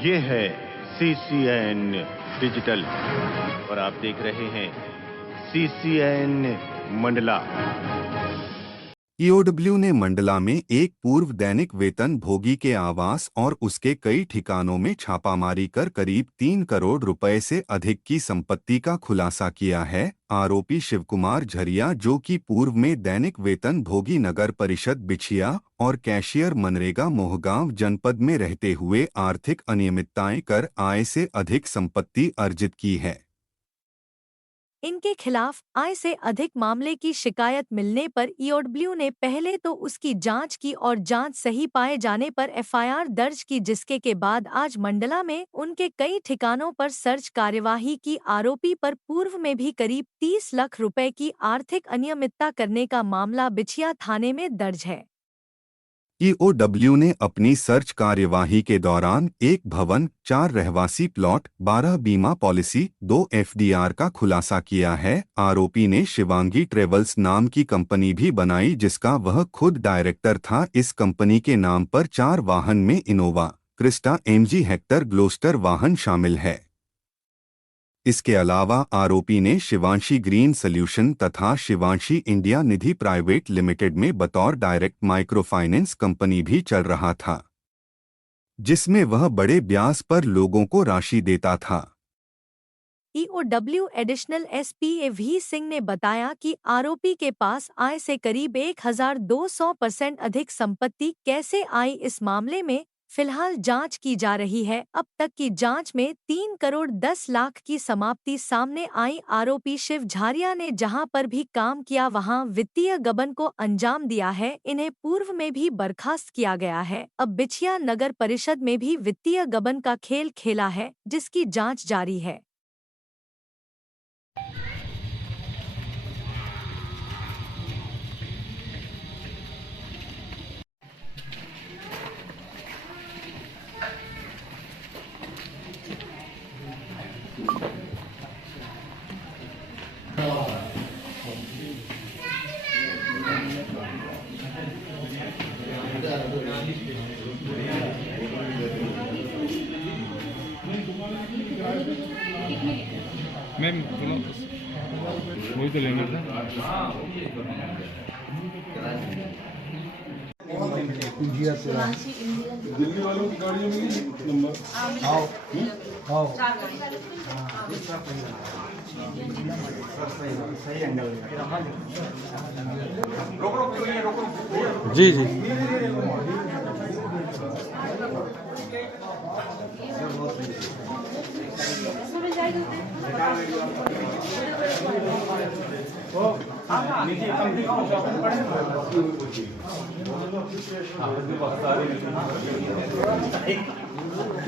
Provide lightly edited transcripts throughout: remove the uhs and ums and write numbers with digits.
ये है CCN digital और आप देख रहे हैं CCN मंडला। ईओडब्ल्यू ने मंडला में एक पूर्व दैनिक वेतन भोगी के आवास और उसके कई ठिकानों में छापामारी कर करीब 3 करोड़ रुपए से अधिक की संपत्ति का खुलासा किया है। आरोपी शिवकुमार झरिया, जो कि पूर्व में दैनिक वेतन भोगी नगर परिषद बिछिया और कैशियर मनरेगा मोहगांव जनपद में रहते हुए आर्थिक अनियमितताएं कर आय से अधिक संपत्ति अर्जित की है। इनके खिलाफ आय से अधिक मामले की शिकायत मिलने पर ईओडब्ल्यू ने पहले तो उसकी जांच की और जांच सही पाए जाने पर एफआईआर दर्ज की, जिसके के बाद आज मंडला में उनके कई ठिकानों पर सर्च कार्यवाही की। आरोपी पर पूर्व में भी करीब 30 लाख रुपए की आर्थिक अनियमितता करने का मामला बिछिया थाने में दर्ज है। ईओडब्ल्यू ने अपनी सर्च कार्यवाही के दौरान एक भवन, 4 रहवासी प्लॉट, 12 बीमा पॉलिसी, 2 एफडीआर का खुलासा किया है। आरोपी ने शिवांगी ट्रेवल्स नाम की कंपनी भी बनाई, जिसका वह खुद डायरेक्टर था। इस कंपनी के नाम पर 4 वाहन में Innova, Crysta, MG Hector, Gloster वाहन शामिल है। इसके अलावा आरोपी ने शिवांशी ग्रीन सॉल्यूशन तथा शिवांशी इंडिया निधि प्राइवेट लिमिटेड में बतौर डायरेक्ट माइक्रो फाइनेंस कंपनी भी चल रहा था, जिसमें वह बड़े ब्याज पर लोगों को राशि देता था। EOW additional SP V Singh ने बताया कि आरोपी के पास आय से करीब 1200% अधिक संपत्ति कैसे आई, इस मामले में फिलहाल जांच की जा रही है। अब तक की जांच में 3 करोड़ 10 लाख की समाप्ति सामने आई। आरोपी शिव झारिया ने जहां पर भी काम किया वहां वित्तीय गबन को अंजाम दिया है। इन्हें पूर्व में भी बर्खास्त किया गया है। अब बिछिया नगर परिषद में भी वित्तीय गबन का खेल खेला है, जिसकी जांच जारी है। मैम वही तो लेंगे था। दिल्ली वालों की गाड़ियों में नंबर आओ आओ सही एंगल जी जी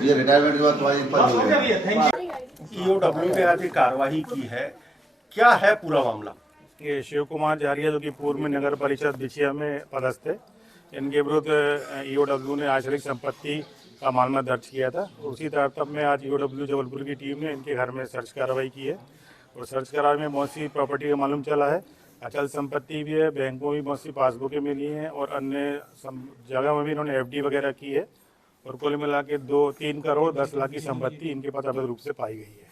ये रिटायरमेंट के बाद तुम्हारी ईओडब्ल्यू ने आज कार्रवाई की है, क्या है पूरा मामला? ये शिव कुमार झारिया, जो कि पूर्व में नगर परिषद बिछिया में पदस्थ थे, इनके विरुद्ध ईओडब्ल्यू ने आंचलिक संपत्ति का मामला दर्ज किया था। उसी तरह में आज ईओडब्ल्यू जबलपुर की टीम ने इनके घर में सर्च कार्रवाई की है और सर्च कार्रवाई में बहुत सी प्रॉपर्टी का मालूम चला है। अचल संपत्ति भी है, बैंकों में भी बहुत सी पासबुकें मिली हैं और अन्य जगह में भी इन्होंने एफडी वगैरह की है और कुल मिला के 3 करोड़ 10 लाख की संपत्ति इनके पास अवैध रूप से पाई गई है।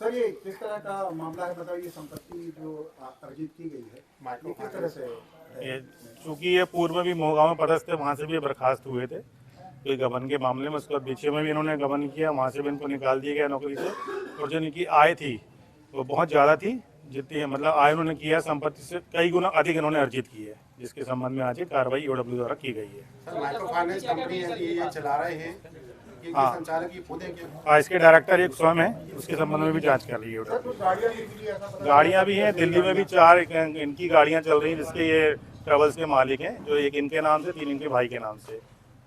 सर, ये किस तरह का मामला है बताइए? संपत्ति जो अर्जित की गई है माइक्रो किस तरह से? चूँकि ये पूर्व में भी मोहगांव में पदस्थ थे, वहाँ से भी बर्खास्त हुए थे कोई गबन के मामले में। उसके बाद बिछिया में भी इन्होंने गबन किया, वहाँ से भी इनको निकाल दिया गया नौकरी से और जो इनकी आय थी वो बहुत ज़्यादा थी, जितनी मतलब आय उन्होंने किया संपत्ति से कई गुना अधिक इन्होंने अर्जित की है, जिसके संबंध में आज कार्रवाई ईओडब्ल्यू द्वारा की गई है। सर, माइक्रो फाइनेंस कंपनी है, ये चला रहे हैं, हाँ, संचालक ये खुद है हाँ, इसके डायरेक्टर एक स्वयं है, उसके संबंध में भी जांच कर रही है। गाड़ियाँ भी हैं, दिल्ली में भी 4 इनकी गाड़ियाँ चल रही हैं, जिसके ये ट्रेवल्स के मालिक हैं, जो एक इनके नाम से, 3 इनके भाई के नाम से,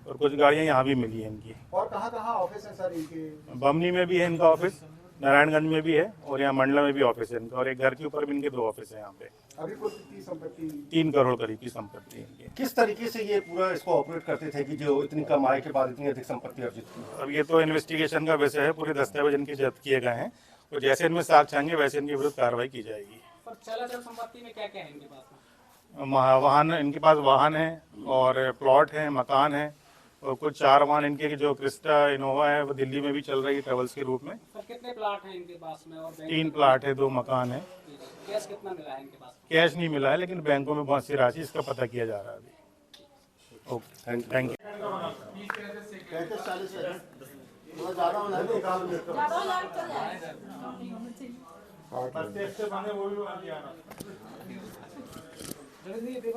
और कुछ गाड़ियाँ यहाँ भी मिली हैं इनकी। और कहाँ ऑफिस है सर इनके? बमनी में भी है इनका ऑफिस, नारायणगंज में भी है और यहाँ मंडला में भी ऑफिस है इनका, और एक घर के ऊपर भी इनके 2 ऑफिस है यहाँ पे। अभी कुल कितनी संपत्ति? 3 करोड़ करीब की संपत्ति इनकी। किस तरीके से ये पूरा इसको ऑपरेट करते थे कि जो इतनी कमाई के बाद इतनी अधिक संपत्ति अर्जित की? अब ये तो इन्वेस्टिगेशन का विषय है, पूरे दस्तावेज इनके जब्त किए गए हैं और जैसे इनमें साक्ष्य आएंगे वैसे इनके विरुद्ध कार्रवाई की जाएगी। चल संपत्ति में क्या क्या है इनके पास? वाहन, इनके पास वाहन है और प्लॉट है, मकान है और कुछ 4 वाहन इनके जो क्रिस्टा इनोवा है वो दिल्ली में भी चल रही है ट्रेवल्स के रूप में। सर कितने प्लाट हैं इनके पास में और 3 प्लाट है, 2 मकान है। कैश कितना मिला है इनके पास? कैश नहीं मिला है लेकिन बैंकों में बहुत सी राशि, इसका पता किया जा रहा है अभी। Okay, thank you. 35-40 सेकंड थोड़ा ज़्यादा होना है, निकाल देते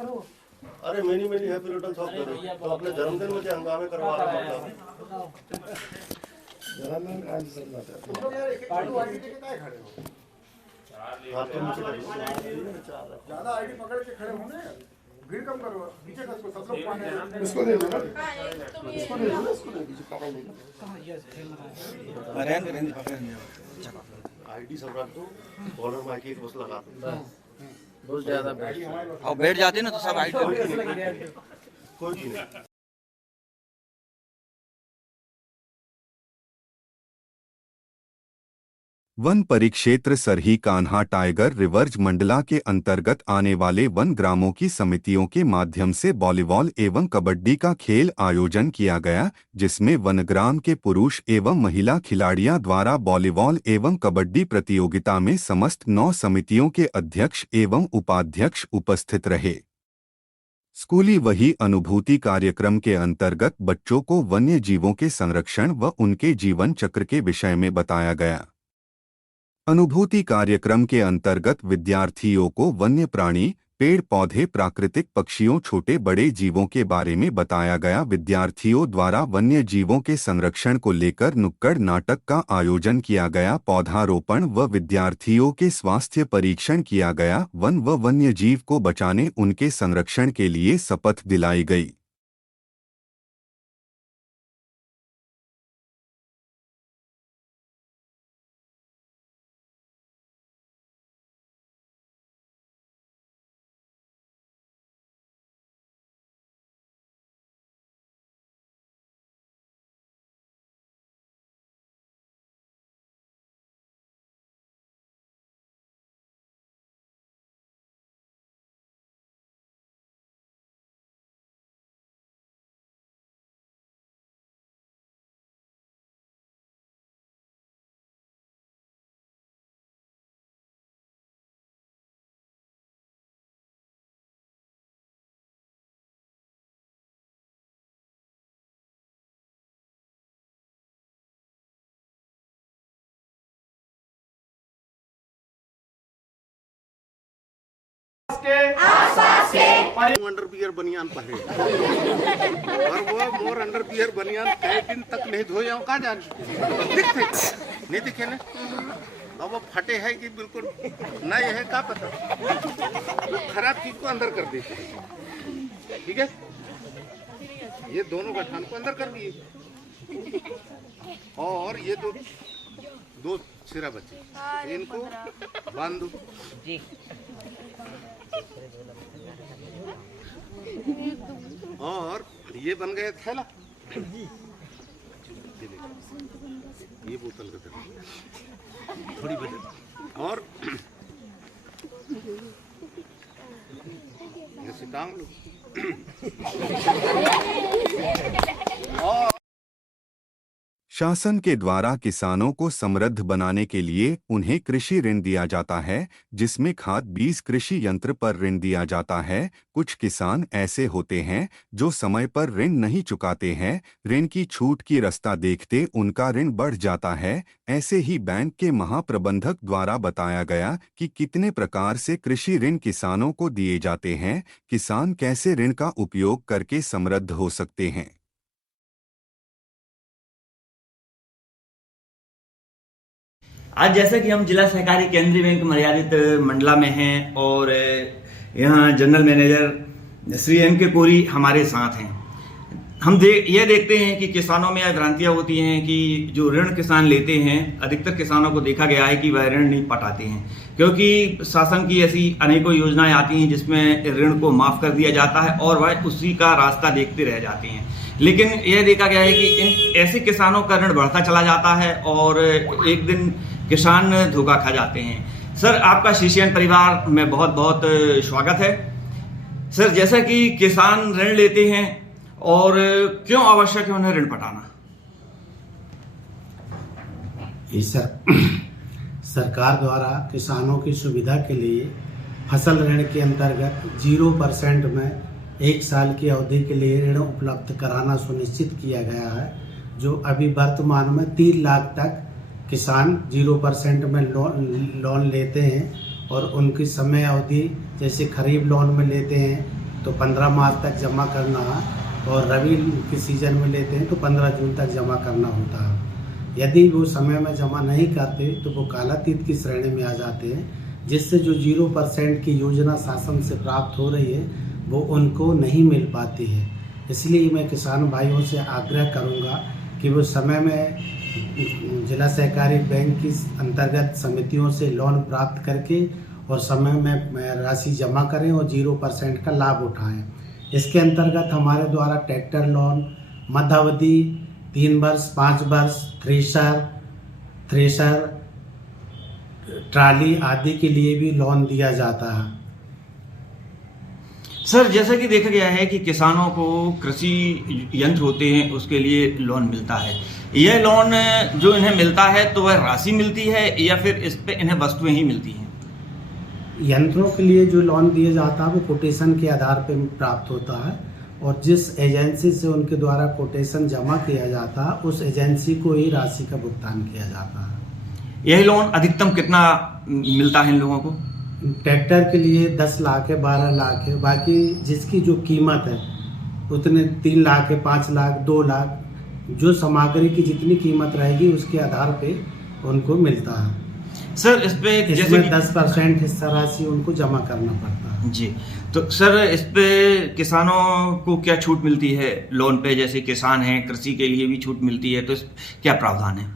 हो। अरे many happy returns of the day, तो अपने जन्मदिन में जो हंगामे करवा रहे हैं ज़्यादा आईडी पकड़ के खड़े होंगे, भीड़ कम करो, पीछे का सब लोग पाने इसको दे दो ना, इसको दे दो ना, इसको दे दीजिए, पकड़ लेंगे। आईडी सब रख दो, कॉलर माइक एक बस लगा दो, बहुत ज्यादा और बैठ जाते ना तो सब आइटम कोई चीज नहीं। वन परिक्षेत्र सरही कान्हा टाइगर रिवर्ज मंडला के अंतर्गत आने वाले वन ग्रामों की समितियों के माध्यम से वॉलीबॉल एवं कबड्डी का खेल आयोजन किया गया, जिसमें वनग्राम के पुरुष एवं महिला खिलाड़ियों द्वारा वॉलीबॉल एवं कबड्डी प्रतियोगिता में समस्त 9 समितियों के अध्यक्ष एवं उपाध्यक्ष उपस्थित रहे। स्कूली वही अनुभूति कार्यक्रम के अंतर्गत बच्चों को वन्य जीवों के संरक्षण व उनके जीवन चक्र के विषय में बताया गया। अनुभूति कार्यक्रम के अंतर्गत विद्यार्थियों को वन्य प्राणी, पेड़ पौधे, प्राकृतिक पक्षियों, छोटे बड़े जीवों के बारे में बताया गया। विद्यार्थियों द्वारा वन्य जीवों के संरक्षण को लेकर नुक्कड़ नाटक का आयोजन किया गया। पौधारोपण व विद्यार्थियों के स्वास्थ्य परीक्षण किया गया। वन व वन्य जीव को बचाने, उनके संरक्षण के लिए शपथ दिलाई गई। अंडरवियर बनियान पहने और वो मोर अंडरवियर बनियान कई दिन तक नहीं धोए हो, कहाँ जाने दिखते नहीं दिखे ना, अब वो फटे है कि बिल्कुल नए है, क्या पता खराब चीज को अंदर कर देते हैं। ठीक है, ये दोनों गठान को अंदर कर दिए और ये दो सिरा बचे, इनको बांध दो जी। और ये बन गया थैला, ये बोतल का थैला थोड़ी बदल और ऐसे टांग लो और शासन के द्वारा किसानों को समृद्ध बनाने के लिए उन्हें कृषि ऋण दिया जाता है, जिसमें खाद, बीज, कृषि यंत्र पर ऋण दिया जाता है। कुछ किसान ऐसे होते हैं जो समय पर ऋण नहीं चुकाते हैं, ऋण की छूट की रास्ता देखते उनका ऋण बढ़ जाता है। ऐसे ही बैंक के महाप्रबंधक द्वारा बताया गया कि कितने प्रकार से कृषि ऋण किसानों को दिए जाते हैं, किसान कैसे ऋण का उपयोग करके समृद्ध हो सकते हैं। आज जैसे कि हम जिला सहकारी केंद्रीय बैंक मर्यादित मंडला में हैं और यहाँ जनरल मैनेजर श्री एम के पुरी हमारे साथ हैं। हम ये देखते हैं कि किसानों में यह भ्रांतियाँ होती हैं कि जो ऋण किसान लेते हैं, अधिकतर किसानों को देखा गया है कि वह ऋण नहीं पटाते हैं, क्योंकि शासन की ऐसी अनेकों योजनाएं आती हैं जिसमें ऋण को माफ कर दिया जाता है और वह उसी का रास्ता देखते रह जाते हैं। लेकिन यह देखा गया है कि इन ऐसे किसानों का ऋण बढ़ता चला जाता है और एक दिन किसान धोखा खा जाते हैं। सर, आपका CCN परिवार में बहुत बहुत स्वागत है। सर, जैसा कि किसान ऋण लेते हैं और क्यों आवश्यक है उन्हें ऋण पटाना? सरकार द्वारा किसानों की सुविधा के लिए फसल ऋण के अंतर्गत 0% में 1 साल की अवधि के लिए ऋण उपलब्ध कराना सुनिश्चित किया गया है, जो अभी वर्तमान में 3 लाख तक किसान 0% में लोन लेते हैं और उनकी समय अवधि जैसे खरीफ लोन में लेते हैं तो 15 मार्च तक जमा करना है और रबी के सीजन में लेते हैं तो 15 जून तक जमा करना होता है। यदि वो समय में जमा नहीं करते तो वो कालातीत की श्रेणी में आ जाते हैं, जिससे जो 0% की योजना शासन से प्राप्त हो रही है वो उनको नहीं मिल पाती है। इसलिए मैं किसान भाइयों से आग्रह करूंगा कि वो समय में जिला सहकारी बैंक की अंतर्गत समितियों से लोन प्राप्त करके और समय में राशि जमा करें और 0% का लाभ उठाएं। इसके अंतर्गत हमारे द्वारा ट्रैक्टर लोन, मध्यावधि 3 वर्ष, 5 वर्ष, थ्रेशर, ट्राली आदि के लिए भी लोन दिया जाता है। सर, जैसा कि देखा गया है कि किसानों को कृषि यंत्र होते हैं उसके लिए लोन मिलता है। यह लोन जो इन्हें मिलता है तो वह राशि मिलती है या फिर इस पे इन्हें वस्तुएं ही मिलती हैं? यंत्रों के लिए जो लोन दिया जाता है वो कोटेशन के आधार पर प्राप्त होता है और जिस एजेंसी से उनके द्वारा कोटेशन जमा किया जाता है उस एजेंसी को ही राशि का भुगतान किया जाता है। यह लोन अधिकतम कितना मिलता है इन लोगों को? ट्रैक्टर के लिए 10 लाख है, 12 लाख है, बाकी जिसकी जो कीमत है उतने 3 लाख है, 5 लाख, 2 लाख, जो सामग्री की जितनी कीमत रहेगी उसके आधार पे उनको मिलता है। सर, इस पे जैसे 10% हिस्सा राशि उनको जमा करना पड़ता है। जी, तो सर इस पे किसानों को क्या छूट मिलती है लोन पे? जैसे किसान हैं, कृषि के लिए भी छूट मिलती है, तो इस क्या प्रावधान है?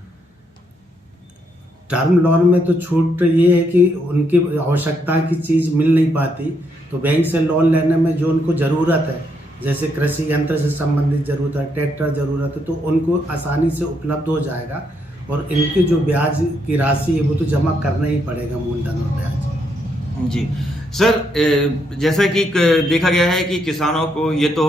टर्म लोन में तो छूट ये है कि उनकी आवश्यकता की चीज़ मिल नहीं पाती तो बैंक से लोन लेने में जो उनको ज़रूरत है, जैसे कृषि यंत्र से संबंधित ज़रूरत है, ट्रैक्टर ज़रूरत है, तो उनको आसानी से उपलब्ध हो जाएगा और इनकी जो ब्याज की राशि है वो तो जमा करना ही पड़ेगा, मूलधन और ब्याज। जी सर, जैसा कि देखा गया है कि किसानों को ये तो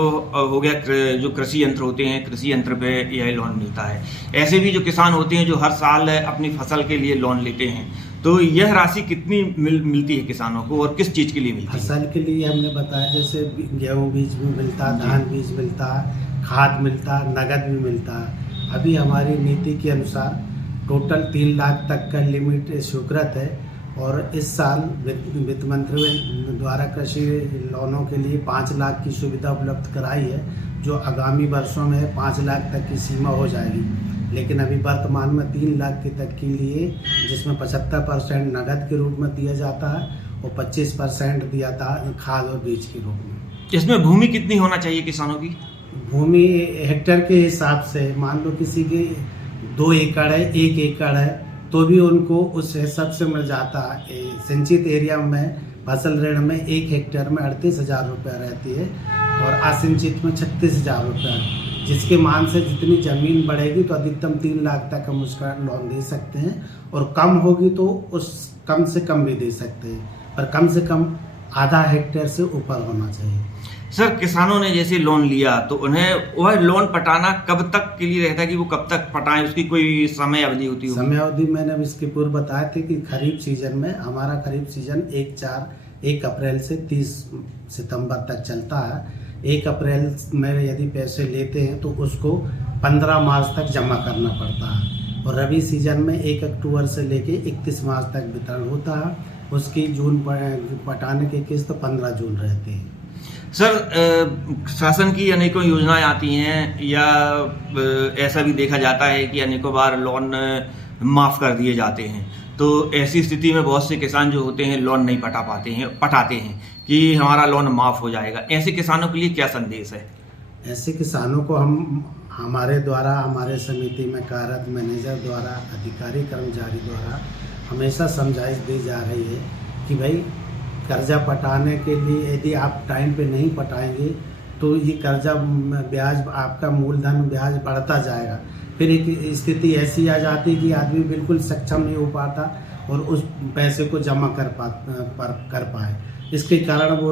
हो गया जो कृषि यंत्र होते हैं, कृषि यंत्र पे यह लोन मिलता है। ऐसे भी जो किसान होते हैं जो हर साल अपनी फसल के लिए लोन लेते हैं, तो यह राशि कितनी मिलती है किसानों को और किस चीज़ के लिए मिलती है? फसल के लिए हमने बताया, जैसे गेहूँ बीज भी मिलता, धान बीज मिलता, खाद मिलता, नगद भी मिलता। अभी हमारी नीति के अनुसार टोटल 3 लाख तक का लिमिट स्वीकृत है और इस साल वित्त मंत्री द्वारा कृषि लोनों के लिए 5 लाख की सुविधा उपलब्ध कराई है, जो आगामी वर्षों में 5 लाख तक की सीमा हो जाएगी। लेकिन अभी वर्तमान में 3 लाख के तक के लिए, जिसमें 75% नगद के रूप में दिया जाता है और 25% दिया था खाद और बीज के रूप में। इसमें भूमि कितनी होना चाहिए किसानों की? भूमि हेक्टेयर के हिसाब से, मान लो किसी की 2 एकड़ है, 1 एकड़ है, तो भी उनको उस हिसाब से मिल जाता है। सिंचित एरिया में फसल ऋण में 1 हेक्टेयर में 38,000 रुपये रहती है और असिंचित में 36,000 रुपये, जिसके मान से जितनी ज़मीन बढ़ेगी तो अधिकतम 3 लाख तक हम उसका लोन दे सकते हैं और कम होगी तो उस कम से कम भी दे सकते हैं, पर कम से कम आधा हेक्टेयर से ऊपर होना चाहिए। सर, किसानों ने जैसे लोन लिया तो उन्हें वह लोन पटाना कब तक के लिए रहता है कि वो कब तक पटाएं? उसकी कोई समय अवधि होती है? समय अवधि मैंने इसके पूर्व बताया था कि खरीफ सीजन में हमारा खरीफ सीजन 1 अप्रैल से 30 सितंबर तक चलता है। 1 अप्रैल में यदि पैसे लेते हैं तो उसको 15 मार्च तक जमा करना पड़ता है और रबी सीजन में 1 अक्टूबर से लेके 31 मार्च तक वितरण होता है। उसकी जून पटाने की किस्त 15 जून रहती है। सर, शासन की अनेकों योजनाएं आती हैं या ऐसा भी देखा जाता है कि अनेकों बार लोन माफ़ कर दिए जाते हैं, तो ऐसी स्थिति में बहुत से किसान जो होते हैं लोन नहीं पटाते हैं कि हमारा लोन माफ़ हो जाएगा। ऐसे किसानों के लिए क्या संदेश है? ऐसे किसानों को हमारे द्वारा, हमारे समिति में कार्यरत मैनेजर द्वारा, अधिकारी कर्मचारी द्वारा हमेशा समझाइश दी जा रही है कि भाई कर्जा पटाने के लिए यदि आप टाइम पे नहीं पटाएंगे तो ये कर्जा ब्याज, आपका मूलधन ब्याज बढ़ता जाएगा। फिर एक स्थिति ऐसी आ जाती है कि आदमी बिल्कुल सक्षम नहीं हो पाता और उस पैसे को जमा कर पाए। इसके कारण वो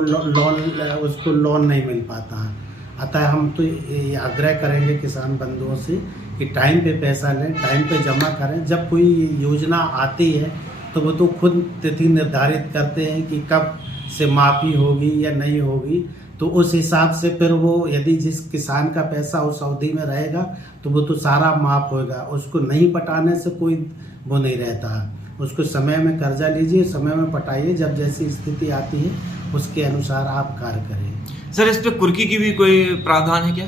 उसको लोन नहीं मिल पाता है। अतः हम तो ये आग्रह करेंगे किसान बंधुओं से कि टाइम पे पैसा लें, टाइम पे जमा करें। जब कोई योजना आती है तो वो तो खुद तिथि निर्धारित करते हैं कि कब से माफ़ी होगी या नहीं होगी, तो उस हिसाब से फिर वो यदि जिस किसान का पैसा उस अवधि में रहेगा तो वो तो सारा माफ़ होगा। उसको नहीं पटाने से कोई वो नहीं रहता। उसको समय में कर्जा लीजिए, समय में पटाइए, जब जैसी स्थिति आती है उसके अनुसार आप कार्य करें। सर, इस पे कुर्की की भी कोई प्रावधान है क्या?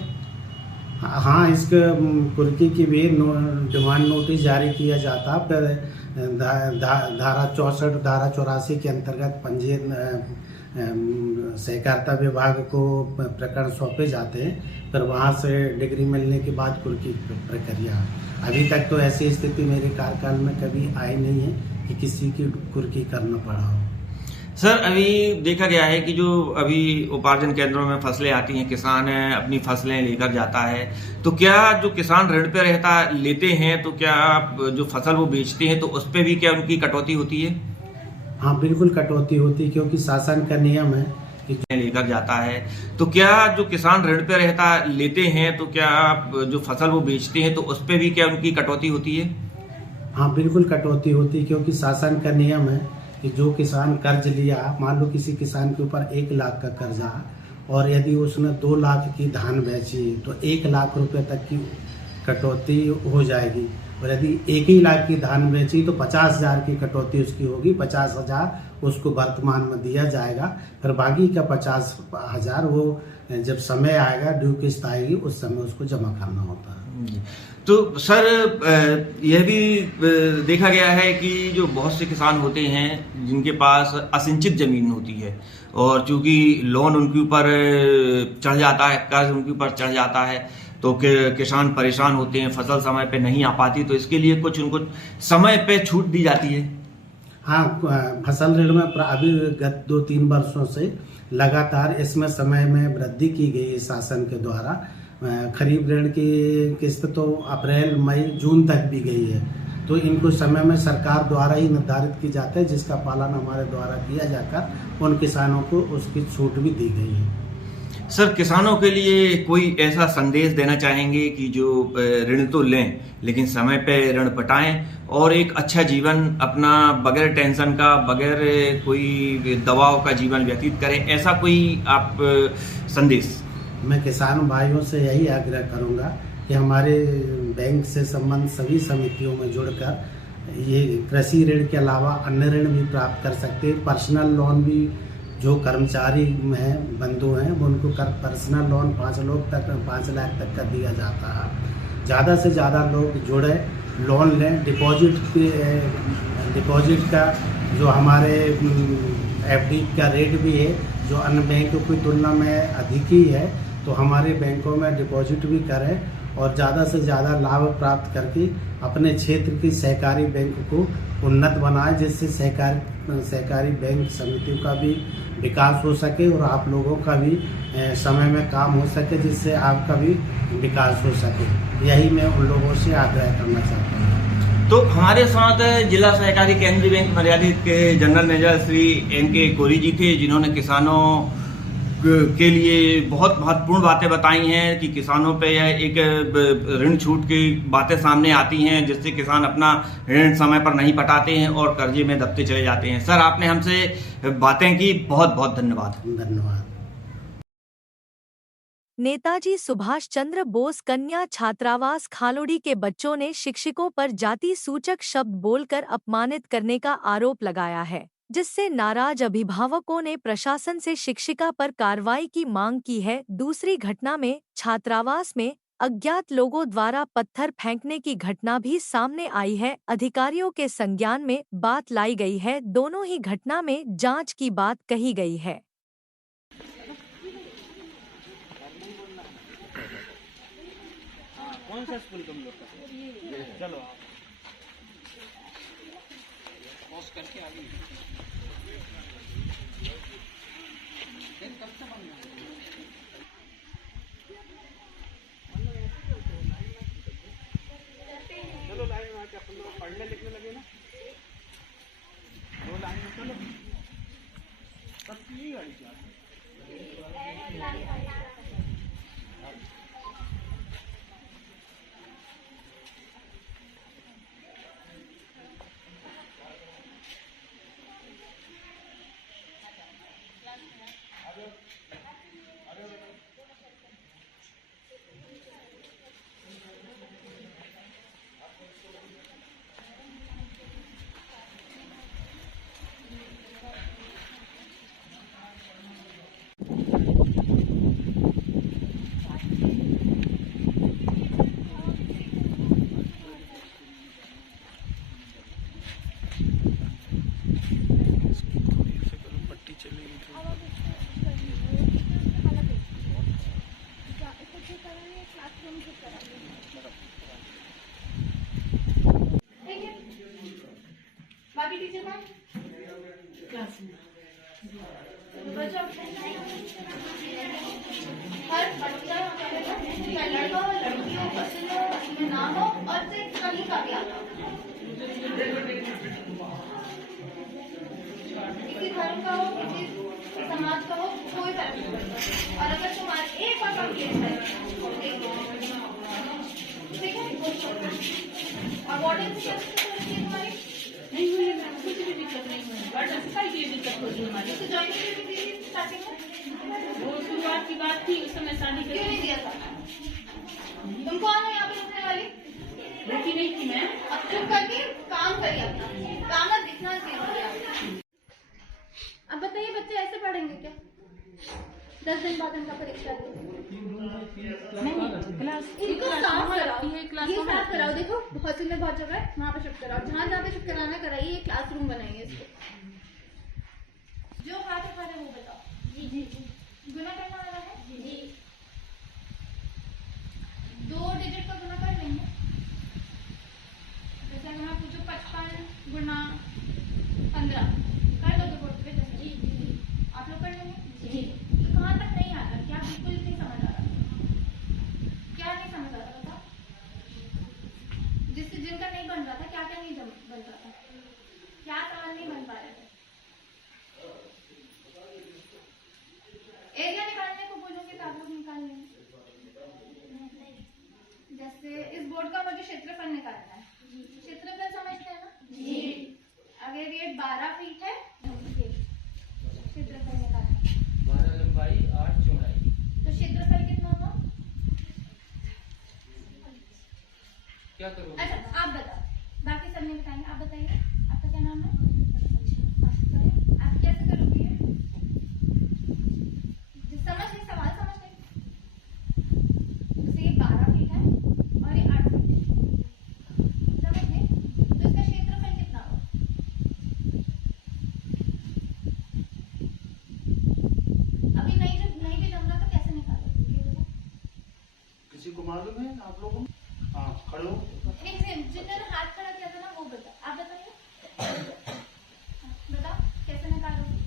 हाँ, इसके कुर्की की भी डिमांड नोटिस जारी किया जाता। फिर धारा 64, धारा 84 के अंतर्गत पंजीयन सहकारिता विभाग को प्रकरण सौंपे जाते हैं। फिर वहाँ से डिग्री मिलने के बाद कुर्की प्रक्रिया। अभी तक तो ऐसी स्थिति मेरे कार्यकाल में कभी आई नहीं है कि किसी की कुर्की करना पड़ा हो। सर, अभी देखा गया है कि जो अभी उपार्जन केंद्रों में फसलें आती हैं, किसान अपनी फसलें लेकर जाता है, तो क्या जो किसान ऋण पे रहता लेते हैं तो क्या जो फसल वो बेचते हैं तो उस पर भी क्या उनकी कटौती होती है? हाँ, बिल्कुल कटौती होती है, क्योंकि शासन का नियम है कि लेकर जाता है। तो क्या जो किसान ऋण पे रहता लेते हैं तो क्या जो फसल वो बेचते हैं तो उस पर भी क्या उनकी कटौती होती है? हाँ, बिल्कुल कटौती होती है, क्योंकि शासन का नियम है कि जो किसान कर्ज लिया, मान लो किसी किसान के ऊपर 1 लाख का कर्जा और यदि उसने 2 लाख की धान बेची तो 1 लाख रुपए तक की कटौती हो जाएगी। और यदि 1 ही लाख की धान बेची तो 50,000 की कटौती उसकी होगी। 50,000 उसको वर्तमान में दिया जाएगा, फिर बाकी का 50,000 वो जब समय आएगा, ड्यू किस्त आएगी, उस समय उसको जमा करना होता है। तो सर, यह भी देखा गया है कि जो बहुत से किसान होते हैं जिनके पास असिंचित जमीन होती है और चूंकि लोन उनके ऊपर चढ़ जाता है, कर्ज उनके ऊपर चढ़ जाता है, तो किसान परेशान होते हैं, फसल समय पे नहीं आ पाती, तो इसके लिए कुछ उनको समय पे छूट दी जाती है। हाँ, फसल ऋण में अभी गत 2-3 वर्षों से लगातार इसमें समय में वृद्धि की गई है शासन के द्वारा। खरीफ ऋण की किस्त तो अप्रैल, मई, जून तक भी गई है, तो इनको समय में सरकार द्वारा ही निर्धारित की जाता है, जिसका पालन हमारे द्वारा किया जाकर उन किसानों को उसकी छूट भी दी गई है। सर, किसानों के लिए कोई ऐसा संदेश देना चाहेंगे कि जो ऋण तो लें लेकिन समय पे ऋण पटाएं और एक अच्छा जीवन अपना बगैर टेंशन का, बगैर कोई दबाव का जीवन व्यतीत करें, ऐसा कोई आप संदेश? मैं किसान भाइयों से यही आग्रह करूंगा कि हमारे बैंक से संबंध सभी समितियों में जुड़कर ये कृषि ऋण के अलावा अन्य ऋण भी प्राप्त कर सकते हैं। पर्सनल लोन भी जो कर्मचारी हैं, बंधु हैं, उनको पर्सनल लोन 5 लाख तक का दिया जाता है। ज़्यादा से ज़्यादा लोग जुड़े, लोन लें। डिपॉजिट का जो हमारे FD का रेट भी है जो अन्य बैंकों की तुलना में अधिक ही है, तो हमारे बैंकों में डिपॉजिट भी करें और ज़्यादा से ज़्यादा लाभ प्राप्त करके अपने क्षेत्र की सहकारी बैंक को उन्नत बनाएं, जिससे सहकारी बैंक समितियों का भी विकास हो सके और आप लोगों का भी समय में काम हो सके, जिससे आपका भी विकास हो सके। यही मैं उन लोगों से आग्रह करना चाहता हूँ। तो हमारे साथ जिला सहकारी केंद्रीय बैंक मर्यादित के जनरल मैनेजर श्री NK कोरी जी थे, जिन्होंने किसानों के लिए बहुत महत्वपूर्ण बातें बताई हैं कि किसानों पे यह एक ऋण छूट की बातें सामने आती हैं, जिससे किसान अपना ऋण समय पर नहीं पटाते हैं और कर्जे में दबते चले जाते हैं। सर, आपने हमसे बातें की, बहुत बहुत धन्यवाद। धन्यवाद। नेताजी सुभाष चंद्र बोस कन्या छात्रावास खालोड़ी के बच्चों ने शिक्षकों पर जाति सूचक शब्द बोलकर अपमानित करने का आरोप लगाया है, जिससे नाराज अभिभावकों ने प्रशासन से शिक्षिका पर कार्रवाई की मांग की है। दूसरी घटना में छात्रावास में अज्ञात लोगों द्वारा पत्थर फेंकने की घटना भी सामने आई है। अधिकारियों के संज्ञान में बात लाई गई है। दोनों ही घटना में जांच की बात कही गई है। कौन सा स्कूल कम लोग चलो पॉज करके आगे कब से बनना चलो लाइन में आके अपन लोग पढ़ने लिखने लगे ना, 2 लाइन में चलो सब की गाड़ी चला। ना हो और सिर्फ कहीं का भी आता हो, किसी धर्म का हो, किसी समाज का हो, कोई फर्क नहीं पड़ता। और अगर तुम्हारे एक बार का केस है, ठीक है, और वार्डन से क्या तुम्हारी नहीं हुई है, कुछ भी दिक्कत नहीं हुई, बट इसका ये दिक्कत होती है हमारी। तो ज्वाइन की स्टार्टिंग में वो शुरुआत की बात थी, उस समय शादी क्यों नहीं दिया था? तुम कौन हो यहाँ पे रुकने वाली? रुकी नहीं थी मैं। अब चुप करके काम करिए अपना, काम ना दिखना चाहिए। अब बताइए बच्चे ऐसे पढ़ेंगे क्या? 10 दिन बाद इनका परीक्षा है, इनको साफ कराओ, ये साफ कराओ। देखो हॉस्टल में बहुत जगह है, वहाँ पे शिफ्ट कराओ, जहाँ जहाँ पे शिफ्ट कराना कराइए, क्लासरूम बनाइए इसको। जो हाथ उठा रहे वो बताओ। जी जी जी। गुना करना वाला है जी। 2 डिजिट का गुना कर लेंगे। जैसे अगर मैं पूछूं 55 गुना 15 कर दोगे बोर्ड पे? जी जी। आप लोग कर लेंगे जी। तो कहाँ तक नहीं आ रहा? क्या बिल्कुल नहीं समझ आ रहा? क्या नहीं समझ आ रहा था? जिससे जिनका नहीं बन रहा था, क्या क्या नहीं बन रहा था? क्या सवाल नहीं बन पा रहे थे? एरिया निकालने को बोलोगे तो आप लोग निकाल लेंगे। जैसे इस बोर्ड का मुझे क्षेत्रफल निकालना है। क्षेत्रफल समझते हैं ना जी। अगर ये 12 फीट है, क्षेत्रफल निकालना 12 लंबाई 8 चौड़ाई, तो क्षेत्रफल कितना होगा? क्या करोगे? अच्छा आप बताओ, बाकी सब नहीं बताएंगे, आप बताइए आपका क्या नाम है? आप कैसे करोगे? समझ नहीं, सवाल समझ नहीं। जैसे ये 12 फीट है और ये 8 फीट है, समझ गए? तो इसका क्षेत्रफल कितना होगा? अभी नहीं भी जम रहा तो कैसे निकालोगे ये बताओ? किसी को मालूम है आप लोगों को? हाँ खड़े हो। जिन्होंने हाथ खड़ा किया था ना वो बताओ, आप बताइए। बताओ कैसे निकालोगे?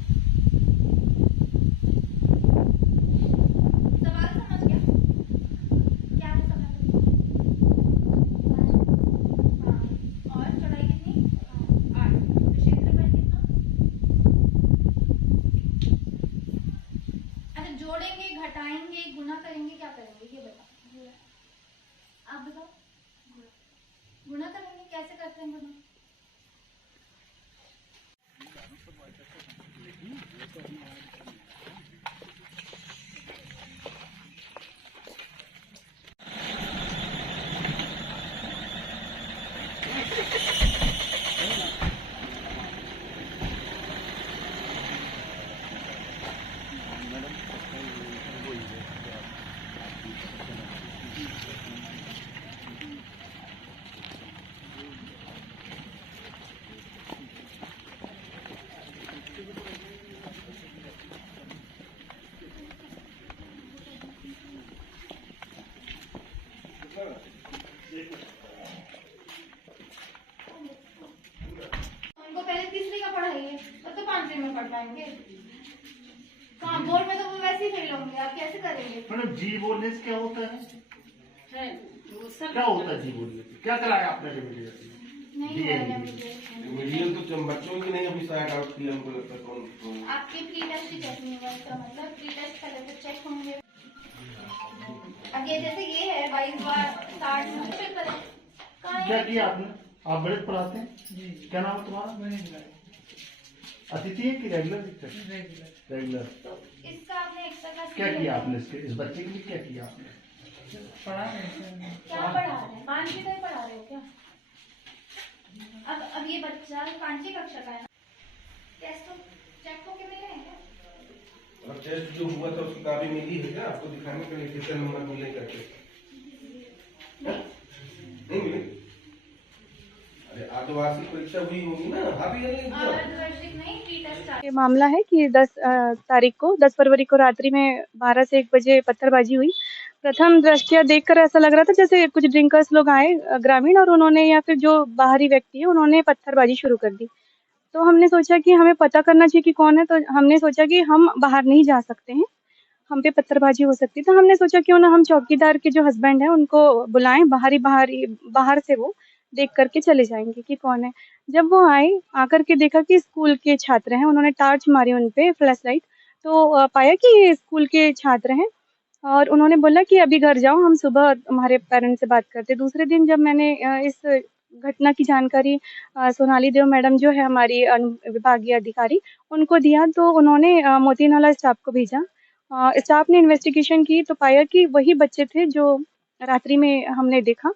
सवाल समझ गया? क्या है सवाल? हाँ, और चौड़ाई कितनी? 8। तो क्षेत्रफल कितना? अच्छा जोड़ेंगे, घटाएंगे, गुना करेंगे, क्या करेंगे ये बताओ? आप बताओ। गुना करेंगे, कैसे करते हैं गुना? उनको पहले तीसरी का पढ़ाइए, तब तो 5वीं में पढ़ पाएंगे। हाँ बोर्ड में तो वो वैसे ही फेल होंगे, आप कैसे करेंगे? मैडम जी बोलने से क्या होता है? क्या होता है जी बोलने से? क्या कराया आपने रेमेडियल? नहीं हुआ रेमेडियल तो बच्चों की नहीं अभी शायद आउट किया, हमको लगता है कौन आपके प्री टेस्ट ही चेक नहीं हुआ, इसका मतलब प्री टेस्ट पहले तो चेक होंगे। आगे जैसे ये है 22 बार 60 क्या किया आपने? आप बड़े पढ़ाते हैं? क्या नाम है तुम्हारा? अतिथि है कि रेगुलर? रेगुलर। तो इसका आपने एक्स्ट्रा क्लास क्या किया आपने इस बच्चे के लिए? क्या किया आपने? पढ़ा रहे हैं? क्या पढ़ा रहे हैं? 5वीं तक पढ़ा रहे हो क्या? अब ये बच्चा 5वीं कक्षा का है ना, टेस्ट तो चेक होके मिले हैं क्या? और टेस्ट जो हुआ था उसकी कॉपी मिली है क्या आपको दिखाने के लिए? कितने नंबर मिले करके? नहीं मिले? अरे आर्धवार्षिक परीक्षा हुई होगी ना, अर्धवार्षिक नहीं, प्री टेस्ट। ये मामला है कि 10 तारीख को 10 फरवरी को रात्रि में 12 से 1 बजे पत्थरबाजी हुई। प्रथम दृष्टया देखकर ऐसा लग रहा था जैसे कुछ ड्रिंकर्स लोग आए ग्रामीण, और उन्होंने या फिर जो बाहरी व्यक्ति है उन्होंने पत्थरबाजी शुरू कर दी। तो हमने सोचा कि हमें पता करना चाहिए कि कौन है, तो हमने सोचा कि हम बाहर नहीं जा सकते हैं, हम पे पत्थरबाजी हो सकती है। तो हमने सोचा क्यों ना हम चौकीदार के जो हस्बैंड हैं उनको बुलाएं, बाहर से वो देख करके चले जाएंगे कि कौन है। जब वो आए, आकर के देखा कि स्कूल के छात्र हैं, उन्होंने टार्च मारी उन पे, फ्लैश लाइट, तो पाया कि ये स्कूल के छात्र हैं और उन्होंने बोला कि अभी घर जाओ, हम सुबह तुम्हारे पेरेंट्स से बात करते हैं। दूसरे दिन जब मैंने इस घटना की जानकारी सोनाली देव मैडम जो है हमारी विभागीय अधिकारी, उनको दिया, तो उन्होंने मोती नाला स्टाफ को भेजा। स्टाफ ने इन्वेस्टिगेशन की तो पाया कि वही बच्चे थे जो रात्रि में हमने देखा,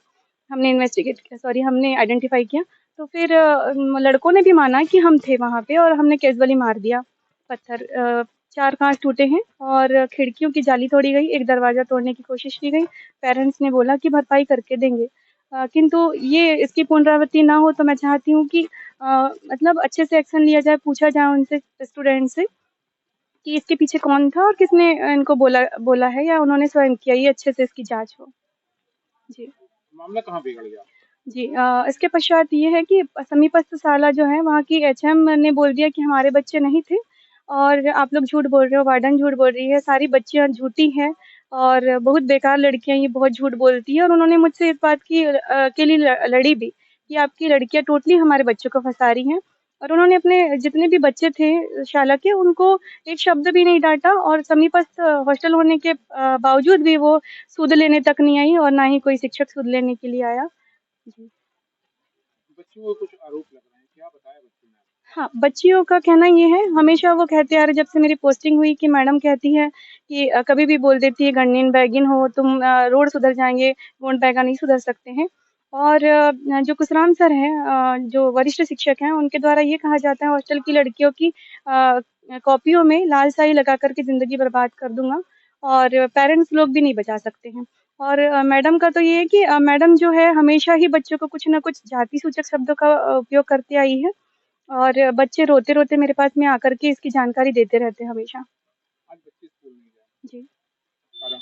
हमने आइडेंटिफाई किया। तो फिर लड़कों ने भी माना कि हम थे वहाँ पे और हमने कैजुअली मार दिया पत्थर। 4 कांच टूटे हैं और खिड़कियों की जाली तोड़ी गई, एक दरवाजा तोड़ने की कोशिश की गई। पेरेंट्स ने बोला कि भरपाई करके देंगे, किंतु ये इसकी पुनरावृत्ति ना हो तो मैं चाहती हूँ कि मतलब अच्छे से एक्शन लिया जाए, पूछा जाए उनसे, स्टूडेंट से, कि इसके पीछे कौन था और किसने इनको बोला है या उन्होंने स्वयं किया, ये अच्छे से इसकी जांच हो। जी, मामला कहाँ बिगड़ गया? जी, इसके पश्चात ये है कि समीपस्थ शाला जो है वहाँ की एचएम ने बोल दिया कि हमारे बच्चे नहीं थे और आप लोग झूठ बोल रहे हो, वार्डन झूठ बोल रही है, सारी बच्चियाँ झूठी हैं और बहुत बेकार लड़कियाँ, ये बहुत झूठ बोलती है। और उन्होंने मुझसे इस बात के लिए लड़ी भी कि आपकी लड़कियाँ टोटली हमारे बच्चों को फंसा रही हैं। और उन्होंने अपने जितने भी बच्चे थे शाला के, उनको एक शब्द भी नहीं डांटा और समीपस्थ हॉस्टल होने के बावजूद भी वो सूद लेने तक नहीं आई और ना ही कोई शिक्षक सूद लेने के लिए आया। जी। बच्चों को कुछ आरोप लग रहे हैं, क्या बताया बच्चों ने? हाँ, बच्चियों का कहना ये है, हमेशा वो कहते आ रहे जब से मेरी पोस्टिंग हुई कि मैडम कहती है कि कभी भी बोल देती है गणिन बैगिन हो तुम, रोड सुधर जाएंगे, गोंड बैगा नहीं सुधर सकते हैं। और जो कुशराम सर हैं, जो वरिष्ठ शिक्षक हैं, उनके द्वारा ये कहा जाता है हॉस्टल की लड़कियों की कॉपियों में लाल स्याही लगा करके ज़िंदगी बर्बाद कर दूंगा और पेरेंट्स लोग भी नहीं बचा सकते हैं। और मैडम का तो ये है कि मैडम जो है हमेशा ही बच्चों को कुछ न कुछ जाति सूचक शब्दों का उपयोग करती आई है और बच्चे रोते-रोते मेरे पास में आकर के इसकी जानकारी देते रहते हैं हमेशा। आज बच्चे स्कूल नहीं गए। जी। कारण?